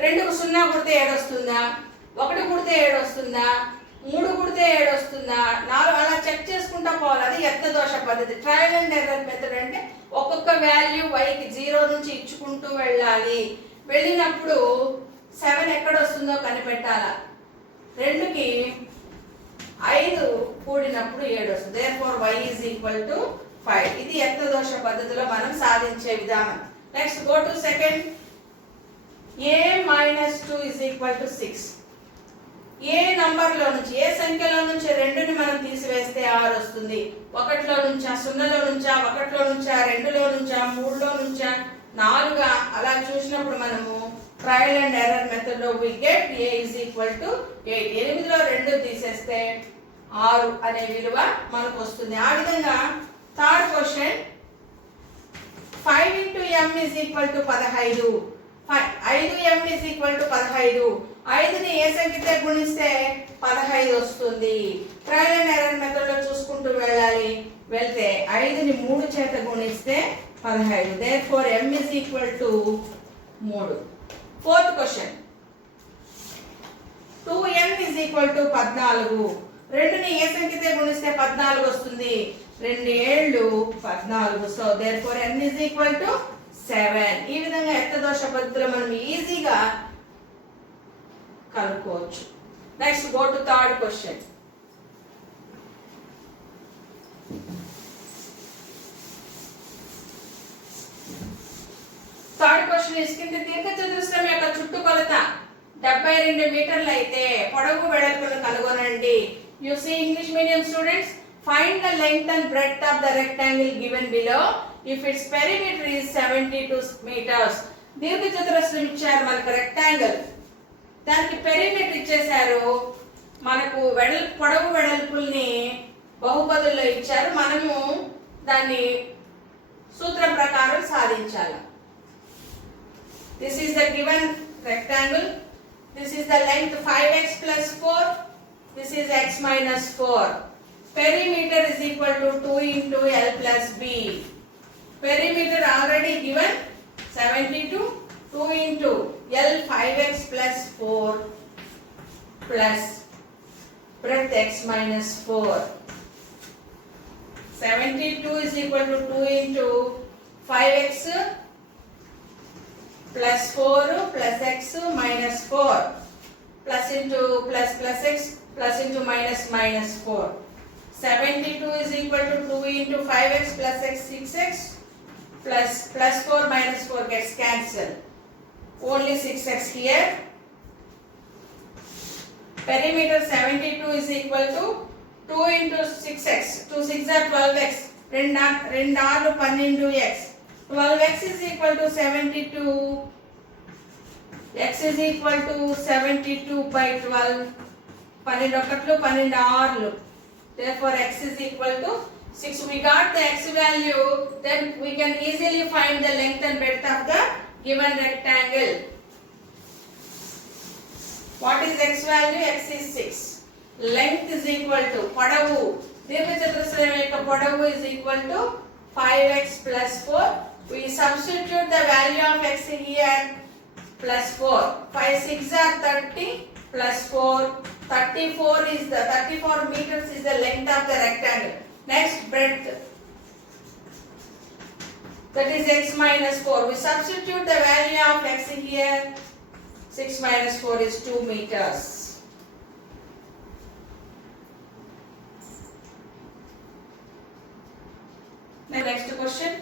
2కు 0 కుడితే 7 వస్తుందా, 1 కుడితే 7 వస్తుందా, 3 కుడితే 7 వస్తుందా, 4 అలా చెక్ చేసుకుంటా పోవాలి. అది ఎంతదోష పద్ధతి. ట్రయల్ అండ్ ఎర్రర్ మెథడ్ అంటే ఒక్కొక్క వాల్యూ yకి 0 నుంచి ఇచ్చుకుంటూ వెళ్ళాలి. వెళ్ళినప్పుడు 7 ఎక్కడ వస్తుందో కనిపెట్టాలా. 2కి 5 కూడినప్పుడు 7 వస్తుంది. therefore y = 5. ఇది ఎంతదోష పద్ధతిలో మనం సాధించే విధానం. Next go to second. a - 2 = 6. A number లో నుంచి, ఏ సంఖ్యలో నుంచి 2ని మనం తీసివేస్తే 6 వస్తుంది. 1లో నుంచా, 0లో నుంచా, 1లో నుంచా, 2లో నుంచా, 3లో నుంచా, 4గా అలా చూసినప్పుడు మనము ట్రయల్ అండ్ ఎర్రర్ మెథడ్ లో we get a = 8. 8లో 2 తీసేస్తే 6 అనే విలువ మనకు వస్తుంది. ఆ విధంగా థర్డ్ క్వశ్చన్. 5 × m = 15. 5m = 15. 5ని ఏ సంఖ్యతో గుణిస్తే 15 వస్తుంది. ట్రయల్ అండ్ ఎర్రర్ మెథడ్ లో చూసుకుంటూ వెళ్ళాలి. వెళ్తే 5ని 3 చేత గుణిస్తే 15. therefore m = 3. Fourth question. 2n = 14. 2ని ఏ సంఖ్యతో గుణిస్తే 14 వస్తుంది. 2 7 14. So therefore n = 7. ఈ విధంగా ఎంతదోష పద్ధతిలో మనం ఈజీగా కనుక్కోవచ్చు. Next go to third question. Third question is కింద దీర్ఘచతురస్రం యొక్క చుట్టుకొలత 72 మీటర్లు అయితే పొడవు వెడల్పును కనుగొనండి. You see English medium students, find the length and breadth of the rectangle given below if its perimeter is 72 meters. దీర్ఘచతురస్రం ఇచ్చారు మనకు రెక్టాంగిల్, దానికి పెరిమీటర్ ఇచ్చేశారు మనకు పొడవు వెడల్పుల్ని బహుపదుల్లో ఇచ్చారు. మనము దాన్ని సూత్రం ప్రకారం సాధించాలి. This is the given rectangle. This is the length 5x plus 4. This is x minus 4. Perimeter is equal to 2 into L plus B. Perimeter already given 72. 2 into L 5x plus 4 plus breadth x minus 4. 72 is equal to 2 into 5x plus 4 plus x minus 4 plus into plus x plus into minus 4. 72 is equal to 2 into 5x plus x 6x plus 4 minus 4 gets cancelled. Only 6x here. Perimeter 72 is equal to 2 into 6x. 2 6 are 12x. 2 12 12x. 12x is equal to 72. X is equal to 72 by 12. 12 ఒకట్లు 12 ఆర్లు. Therefore x is equal to 6. We got the x value. Then we can easily find the length and breadth of the given rectangle. What is x value? X is 6. Length is equal to పొడవు. దీర్ఘచతురస్రం యొక్క పొడవు is equal to 5x plus 4. We substitute the value of x here plus 4. 5 6 are 30 plus 4. 34 is the 34 meters is the length of the rectangle. Next, breadth. That is x minus 4. We substitute the value of x here. 6 minus 4 is 2 meters. Next question.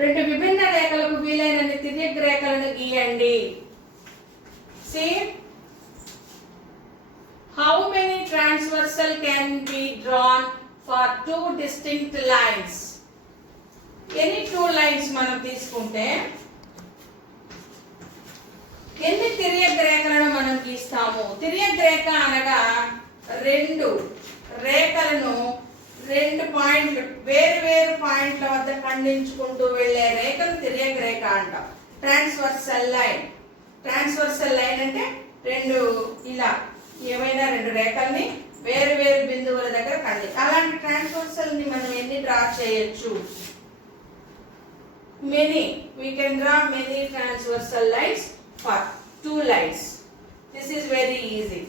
రెండు విభిన్న రేఖలకు వీలైనన్ని తిర్యక్ రేఖలను గీయండి. See how many transversal can be drawn for two distinct lines. Any two lines మనం తీసుకుంటే ఎన్ని తిర్యక్ రేఖలను మనం గీస్తాము? తిర్యక్ రేఖ అనగా రెండు రేఖలను రెండు పాయింట్లు వేరు పాయింట్ల వద్ద ఖండించుకుంటూ వెళ్ళే రేఖను తిర్యక్ రేఖ అంటాం. Transversal line. ట్రాన్స్వర్సల్ లైన్ అంటే రెండు ఇలా ఏమైనా రెండు రేఖల్ని వేరు బిందువుల దగ్గర అలాంటి ట్రాన్స్వర్సల్ ని మనం ఎన్ని డ్రా చేయొచ్చు? Many. We can draw many transversal lines for two lines. This is very easy.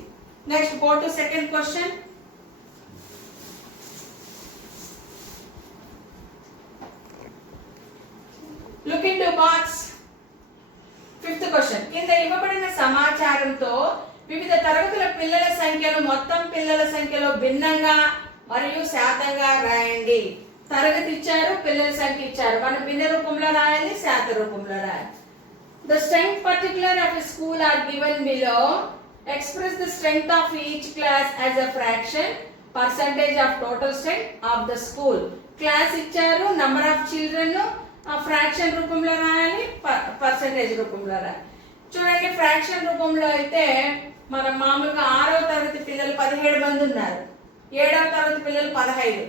Next, go to second question. Look into box. Fifth question. కింద ఇవ్వబడిన సమాచారంతో వివిధ తరగతుల పిల్లల సంఖ్యను మొత్తం పిల్లల సంఖ్యలో భిన్నంగా మరియు శాతంగా రాయండి. తరగతి ఇచ్చారు, పిల్లల సంఖ్య ఇచ్చారు. మనం భిన్న రూపంలో రాయాలి, శాత రూపంలో రాయాలి. The strength particular of a school are given below. Express the strength of each class as a fraction, percentage of total strength of the school. Class ఇచ్చారు, number of children ఫ్రాక్షన్ రూపంలో రాయాలి, పర్సెంటేజ్ రూపంలో రాయాలి. చూడండి, fraction రూపంలో అయితే మనం మామూలుగా 6వ తరగతి పిల్లలు 17 మంది ఉన్నారు, 7వ తరగతి పిల్లలు 15,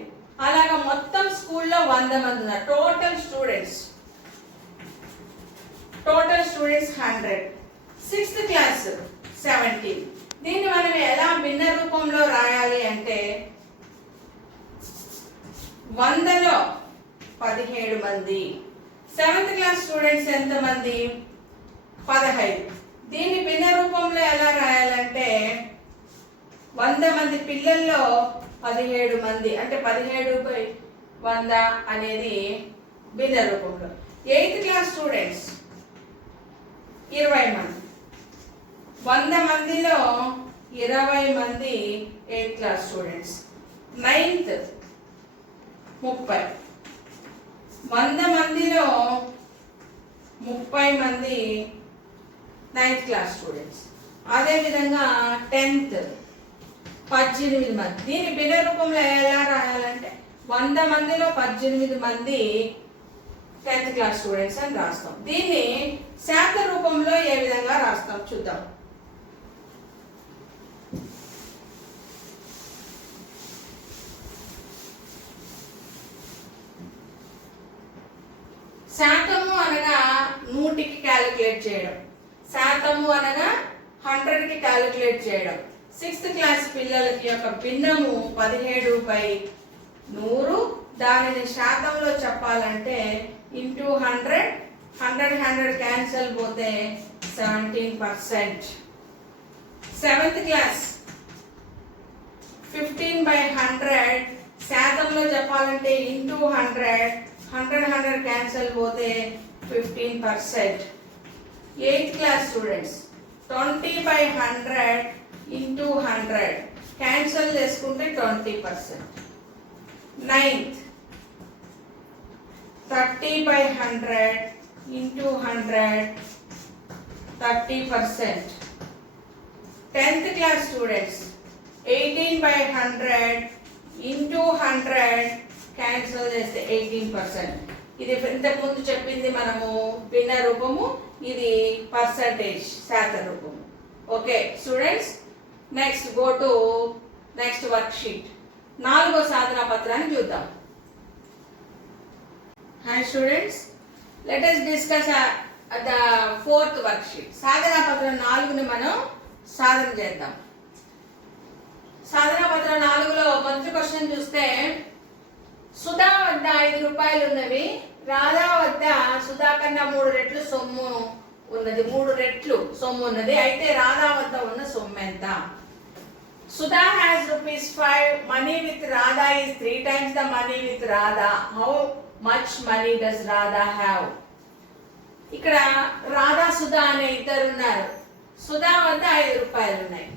అలాగా మొత్తం స్కూల్లో 100 మంది ఉన్నారు. Total students 100. 6th class 70. దీన్ని మనం ఎలా భిన్న రూపంలో రాయాలి అంటే 100లో 17 మంది. 7th క్లాస్ స్టూడెంట్స్ ఎంత మంది? 15. దీన్ని భిన్న రూపంలో ఎలా రాయాలంటే 100 మంది పిల్లల్లో 17 మంది అంటే 17/100 అనేది భిన్న రూపంలో. 8th క్లాస్ స్టూడెంట్స్ 20 మంది. 100 మందిలో 20 మంది 8th క్లాస్ స్టూడెంట్స్. 9th 30. 100 మందిలో 30 మంది 9th క్లాస్ స్టూడెంట్స్. అదేవిధంగా 10th 18 మంది. దీని భిన్న రూపంలో ఎలా రాయాలంటే 100 మందిలో 18 మంది 10th క్లాస్ స్టూడెంట్స్ అని రాస్తాం. దీన్ని శాత రూపంలో ఏ విధంగా రాస్తాం చూద్దాం. శాతము అనగా 100కి క్యాలిక్యులేట్ చేయడం, శాతము అనగా 100కి క్యాలిక్యులేట్ చేయడం. 6th క్లాస్ పిల్లలకి యొక్క భిన్నము 17/100. దానిని శాతంలో చెప్పాలంటే ఇంటూ 100, 100 క్యాన్సల్ పోతే 17%. 7th క్లాస్ 15/100 శాతంలో చెప్పాలంటే ఇంటూ 100, 100 క్యాన్సల్ పోతే 15%. 8th class students 20/100 into 100 cancel చేసుకుంటే 20%. 9th 30/100 into 100 30%. 10th class students 18/100 into 100 cancel చేస్తే 18%. ఇది ఇంతకు ముందు చెప్పింది మనము భిన్న రూపము, ఇది పర్సంటేజ్ శాత రూపము. Okay students, next go to next work sheet. 4వ సాధన పత్రాన్ని చూద్దాం. Hi students, let us discuss the 4th work sheet. సాధనా పత్రం 4ని మనం సాధన చేద్దాం. సాధనా పత్రం 4లో మొదటి క్వశ్చన్ చూస్తే, సుధా వద్ద 5 రూపాయలు ఉన్నవి, రాధా వద్ద సుధా కన్నా 3 రెట్లు సొమ్ము ఉన్నది, 3 రెట్లు సొమ్ము ఉన్నది. అయితే రాధా వద్ద ఉన్న సొమ్ము ఎంత? Sudha has ₹5. Money with Radha is 3 times the money with Radha. How much money does Radha have? ఇక్కడ రాధా సుధా అనే ఇద్దరు ఉన్నారు. సుధా వద్ద 5 రూపాయలు ఉన్నాయి.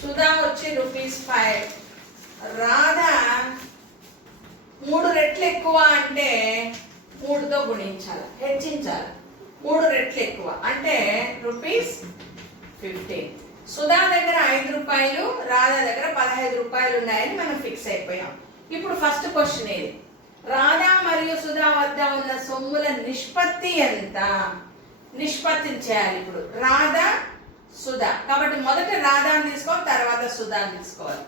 సుధా వచ్చి ₹5. రాధా 3 రెట్లు ఎక్కువ అంటే 3తో గుణించాలి, హెచ్చించాలి. 3 రెట్లు ఎక్కువ అంటే ₹15. సుధా దగ్గర 5 రూపాయలు, రాధా దగ్గర 15 రూపాయలు ఉన్నాయని మనం ఫిక్స్ అయిపోయాం. ఇప్పుడు ఫస్ట్ క్వశ్చన్ ఏది? రాధా మరియు సుధా వద్ద ఉన్న సొమ్ముల నిష్పత్తి ఎంత? నిష్పత్తిని చేయాలి. ఇప్పుడు రాధా సుధా కాబట్టి మొదట రాధాని తీసుకోవాలి, తర్వాత సుధాని తీసుకోవాలి.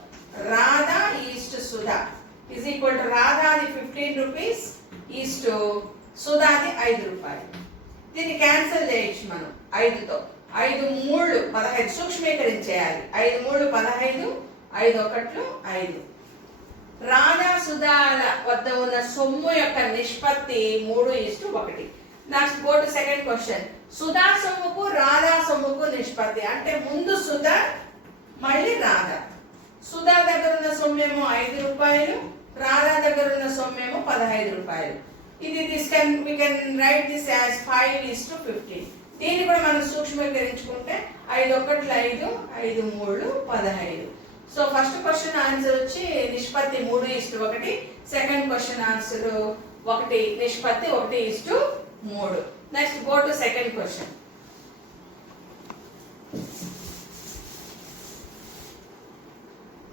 Radha is to Sudha is equal to రాధాది 15 రూపీస్ ఈస్ట్ సుధాది 5 రూపాయలు. దీన్ని క్యాన్సిల్ చేయొచ్చు మనం 5తో. 5 3 15 సూక్ష్మీకరించేయాలి. 5 3 15, 5 1 5. రాధా సుధాల వద్ద ఉన్న సొమ్ము యొక్క నిష్పత్తి 3:1. Next go to second question. Sudha సొమ్ముకు రాధా సొమ్ముకు నిష్పత్తి అంటే ముందు సుధా మళ్ళీ రాధా. సుధా దగ్గర ఉన్న సొమ్మేమో 5 రూపాయలు, రాధా దగ్గర ఉన్న సొమ్మేమో 15 రూపాయలు. ఇది we can write this as 5:15. దీన్ని కూడా మనం సూక్ష్మీకరించుకుంటే 5 1 5, 5 3 15. సో ఫస్ట్ క్వశ్చన్ ఆన్సర్ వచ్చి నిష్పత్తి 3:1. సెకండ్ క్వశ్చన్ ఆన్సర్ 1 నిష్పత్తి 1:3. Next go to second question.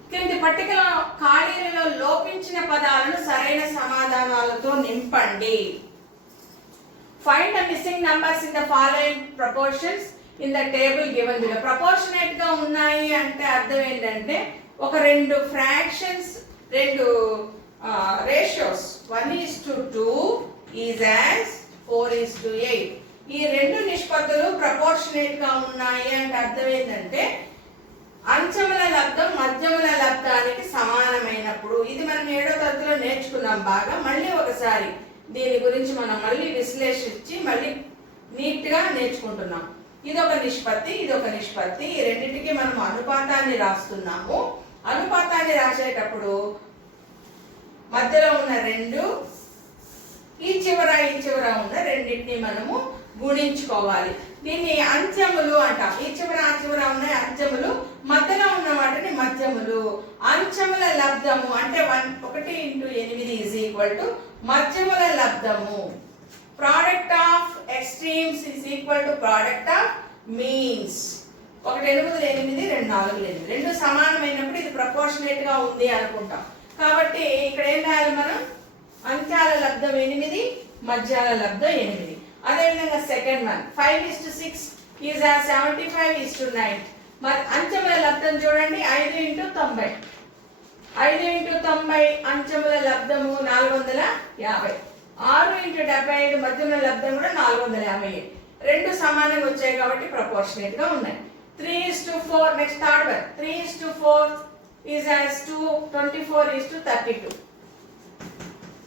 క్రింది పట్టికలో ఖాళీలలో లోపించిన పదాలను సరైన సమాధానాలతో నింపండి. Find the missing numbers in the following proportions in the table given below. Proportionate గా ఉన్నాయి అంటే అర్థం ఏంటంటే ఒక 2 fractions, 2 ratios 1:2 is as 4:8. ఈ 2 నిష్పత్తులు ప్రపోర్షనేట్ గా ఉన్నాయి అంటే అర్థం ఏంటంటే అంచముల లబ్ధం మధ్యముల లబ్ధానికి సమానమైనప్పుడు. ఇది మనం 7వ తరగతిలో నేర్చుకున్నాం బాగా. మళ్ళీ ఒకసారి దీని గురించి మనం మళ్ళీ విశ్లేషించి మళ్ళీ నీట్ గా నేర్చుకుంటున్నాం. ఇదొక నిష్పత్తి, ఇదొక నిష్పత్తి. ఈ రెండింటికి మనం అనుపాతాన్ని రాస్తున్నాము. అనుపాతాన్ని రాసేటప్పుడు మధ్యలో ఉన్న 2 ఈ చివర ఉన్న రెండింటిని మనము గుణించుకోవాలి. దీన్ని అంచెములు అంటాం. ఈ చివర ఆ చివర ఉన్నాయి అంచెములు, మధ్యలో ఉన్న వాటిని మధ్యములు. అంచెముల లబ్ధము అంటే 1 × 8 మధ్యముల లబ్ధము. Product of extremes is equal to product of means. ఒకటి 8 8 2 4 8 రెండు సమానమైనప్పుడు ఇది ప్రపోర్షనేట్ గా ఉంది అనుకుంటాం. కాబట్టి ఇక్కడ ఏం రాయాలి మనం? అంత్యాల లబ్ధం 8, మధ్యాల లబ్ధం 8. అదేవిధంగా సెకండ్ వన్ 5:6 ఈజ్ 75:9. మరి అంచెముల లబ్ధం చూడండి 5:90. 5:90 అంచెముల లబ్ధము 450. 6:75 మధ్యముల లబ్ధం కూడా 450. రెండు సమానంగా వచ్చాయి కాబట్టి ప్రపోర్షనేట్ గా ఉన్నాయి. 3:4 నెక్స్ట్ థర్డ్ వన్ 3:4 ఈజ్ 24:32.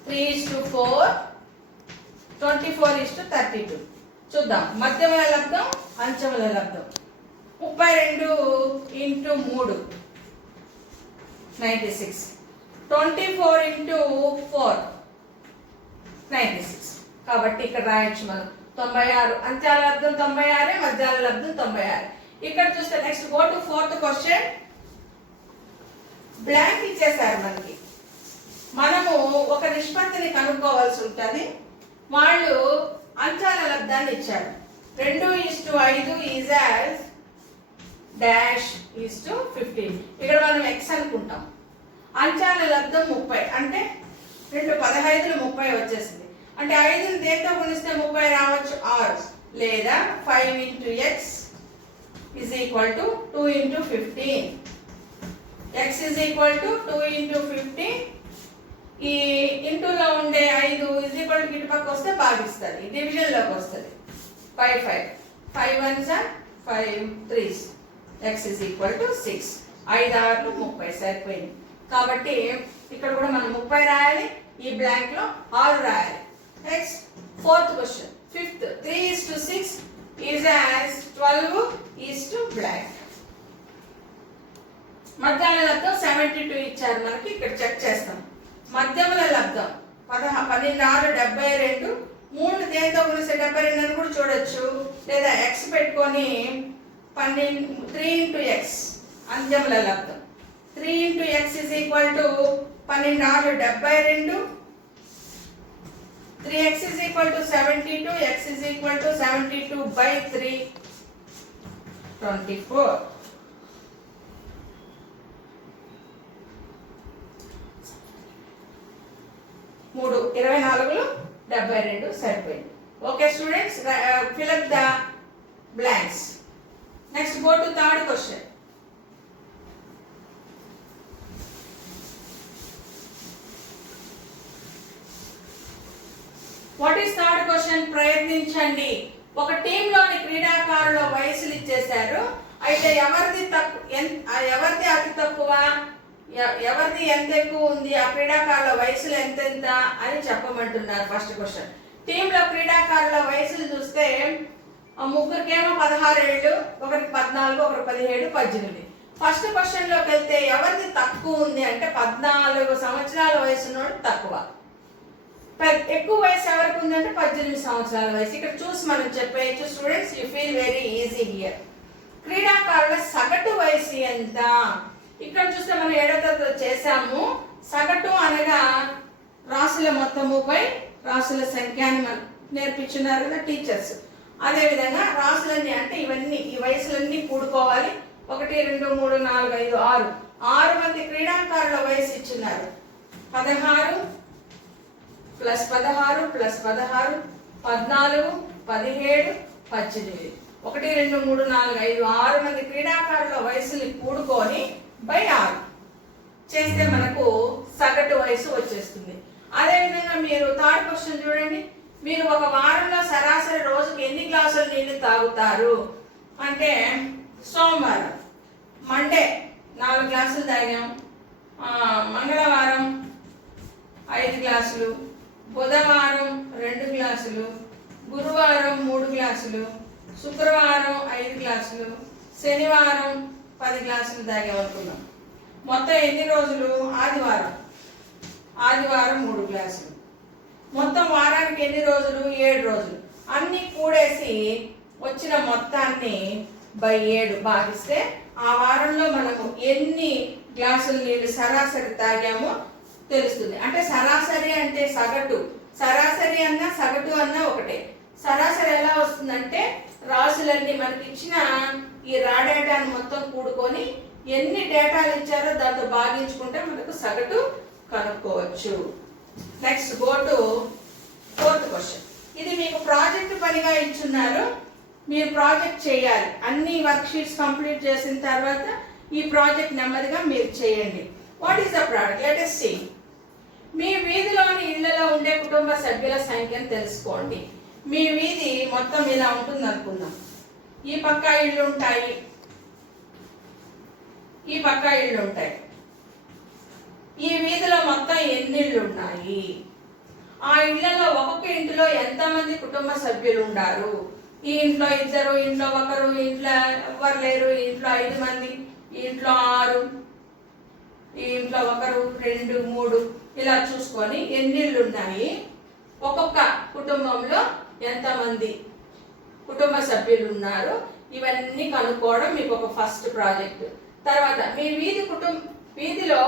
3:4 24:32. చూద్దాం మధ్యముల లబ్ధం అంచెముల లబ్ధం 32 × 3 96. 24 × 4 96. కాబట్టి ఇక్కడ రాయొచ్చు మనం 96. అంత్యాల లబ్ధం 96, మధ్యాల లబ్ధం 96. ఇక్కడ చూస్తే next go to fourth question. Blank ఇచ్చేసారు మనకి. మనము ఒక నిష్పత్తిని కనుక్కోవాల్సి ఉంటుంది. వాళ్ళు అంచాల లబ్ధాన్ని ఇచ్చారు. 2:5 is as dash is to 15. ఇక్కడ మనం ఎక్స్ అనుకుంటాం. అంచాల లబ్ధం 30 అంటే 2 15లు 30 వచ్చేసింది. అంటే 5ని దేంతో గుణిస్తే 30 రావచ్చు 6 లేదా 5 × x is equal to 2 × 15. x is equal to 2 × 15. ఈ ఇంటూలో ఉండే 5 is equal to ఇటు పక్క వస్తే భాగిస్తుంది, డివిజన్ లోకి వస్తుంది. 5 5 5 1s 5 3s x is equal to 6. 5 6లు 30 సరిపోయింది. కాబట్టి ఇక్కడ కూడా మనం 30 రాయాలి, ఈ బ్లాంక్ లో 6 రాయాలి. Next fourth question fifth 3:6 is as 12 blank. మధ్యాల లబ్ధం 72 ఇచ్చారు మనకి. ఇక్కడ చెక్ చేస్తాం. మధ్యముల లబ్ధం 12 72. 3 దేంతో గుణిస్తే 72 అని కూడా చూడొచ్చు, లేదా ఎక్స్ పెట్టుకొని 3 × x అంత్యముల లబ్ధం 3 × x is equal to 12 72. 3x is equal to 72. x is equal to 72/3 24. 3 24లు 72 సరిపోయింది. Okay students, fill up the blanks. Next go to third question. What is third question? ప్రయత్నించండి. ఒక టీంలోని క్రీడాకారుల వయసులు ఇచ్చేశారు. అయితే ఎవరిది అతి తక్కువ, ఎవరిది ఎంత ఎక్కువ ఉంది, ఆ క్రీడాకారుల వయసులు ఎంతెంత అని చెప్పమంటున్నారు. First question. టీంలో క్రీడాకారుల వయసులు చూస్తే ముగ్గురికేమో 16 ఏళ్ళు, ఒకరికి 14, ఒకరికి 17, 18. ఫస్ట్ క్వశ్చన్ లోకి వెళ్తే ఎవరిది తక్కువ ఉంది అంటే 14 సంవత్సరాల వయసు ఉన్నోడు తక్కువ. ఎక్కువ వయసు ఎవరికి ఉందంటే 18 సంవత్సరాల వయసు. ఇక్కడ చూసి మనం చెప్పేయచ్చు students, you feel very easy here. క్రీడాకారుల సగటు వయసు ఎంత? ఇక్కడ చూస్తే మనం 7వ తరగతిలో చేసాము. సగటు అనగా రాసుల మొత్తముపై రాసుల సంఖ్య అని మనం నేర్పించున్నారు కదా టీచర్స్. అదే విధంగా రాసులన్నీ అంటే ఇవన్నీ ఈ వయసులన్నీ కూడుకోవాలి. 1 2 3 4 5 6 6 మంది క్రీడాకారుల వయసు ఇచ్చినారు. 16 + 16 + 16 14 17 18. 1 2 3 4 5 6 మంది క్రీడాకారుల వయసుని కూడుకొని /6 చేస్తే మనకు సగటు వయసు వచ్చేస్తుంది. అదే విధంగా మీరు థర్డ్ క్వశ్చన్ చూడండి. మీరు ఒక వారంలో సరాసరి రోజుకి ఎన్ని గ్లాసులు నీళ్లు తాగుతారు అంటే, సోమవారం మండే 4 గ్లాసులు తాగాం, మంగళవారం 5 గ్లాసులు, బుధవారం 2 గ్లాసులు, గురువారం 3 గ్లాసులు, శుక్రవారం 5 గ్లాసులు, శనివారం 10 గ్లాసులు తాగామనుకున్నాం. మొత్తం ఎన్ని రోజులు? ఆదివారం 3 గ్లాసులు. మొత్తం వారానికి ఎన్ని రోజులు? 7 రోజులు. అన్ని కూడేసి వచ్చిన మొత్తాన్ని /7 భాగిస్తే ఆ వారంలో మనము ఎన్ని గ్లాసులు నీళ్ళు సరాసరి తాగామో తెలుస్తుంది. అంటే సరాసరి అంటే సగటు, సరాసరి అన్నా సగటు అన్నా ఒకటే. సరాసరి ఎలా వస్తుందంటే రాసులన్నీ మనకి ఇచ్చిన ఈ రా డేటాను మొత్తం కూడుకొని ఎన్ని డేటాలు ఇచ్చారో దాంతో భాగించుకుంటే మనకు సగటు కనుక్కోవచ్చు. Next go to fourth question. ఇది మీకు ప్రాజెక్ట్ పనిగా ఇచ్చున్నారు, మీరు ప్రాజెక్ట్ చేయాలి. అన్ని వర్క్ షీట్స్ కంప్లీట్ చేసిన తర్వాత ఈ ప్రాజెక్ట్ నెమ్మదిగా మీరు చేయండి. What is the project? Let us see. మీ వీధిలోని ఇళ్లలో ఉండే కుటుంబ సభ్యుల సంఖ్యను తెలుసుకోండి. మీ వీధి మొత్తం ఇలా ఉంటుంది అనుకుందాం. ఈ పక్క ఇళ్ళు ఉంటాయి, ఈ పక్క ఇళ్ళు ఉంటాయి. ఈ వీధిలో మొత్తం ఎన్ని ఇళ్ళు ఉన్నాయి, ఆ ఇళ్లలో ఒక్కొక్క ఇంటిలో ఎంతమంది కుటుంబ సభ్యులు ఉన్నారు, ఈ ఇంట్లో ఇద్దరు, ఇంట్లో ఒకరు, ఇంట్లో ఎవరు లేరు, ఈ ఇంట్లో 5 మంది, ఈ ఇంట్లో 6, ఈ ఇంట్లో ఒకరు, 2, 3 ఇలా చూసుకొని ఎన్ని ఇళ్ళు ఉన్నాయి, ఒక్కొక్క కుటుంబంలో ఎంతమంది కుటుంబ సభ్యులు ఉన్నారు, ఇవన్నీ కనుక్కోవడం మీకు ఒక ఫస్ట్ ప్రాజెక్ట్. తర్వాత మీ వీధిలో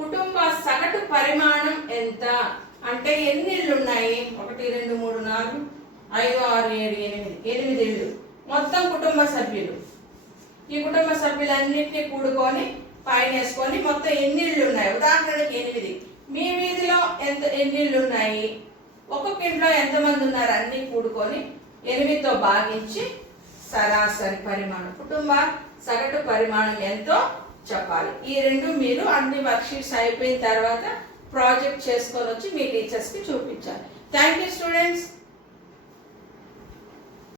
కుటుంబ సగటు పరిమాణం ఎంత అంటే ఎన్ని ఇళ్ళు ఉన్నాయి, 1 2 3 4 5 6 7 8 ఇళ్ళు మొత్తం కుటుంబ సభ్యులు. ఈ కుటుంబ సభ్యులన్నింటినీ కూడుకొని పైన వేసుకొని మొత్తం ఎన్ని ఇళ్ళు ఉన్నాయి, ఉదాహరణకి 8. మీ వీధిలో ఎన్ని ఇళ్ళు ఉన్నాయి, ఒక్కొక్క ఇంట్లో ఎంతమంది ఉన్నారు అన్ని కూడుకొని 8తో భాగించి సరాసరి పరిమాణం, కుటుంబ సగటు పరిమాణం ఎంతో చెప్పాలి. ఈ 2 మీరు అన్ని వర్క్షీట్స్ అయిపోయిన తర్వాత ప్రాజెక్ట్ చేసుకొని వచ్చి మీ టీచర్స్కి చూపించాలి. Thank you students.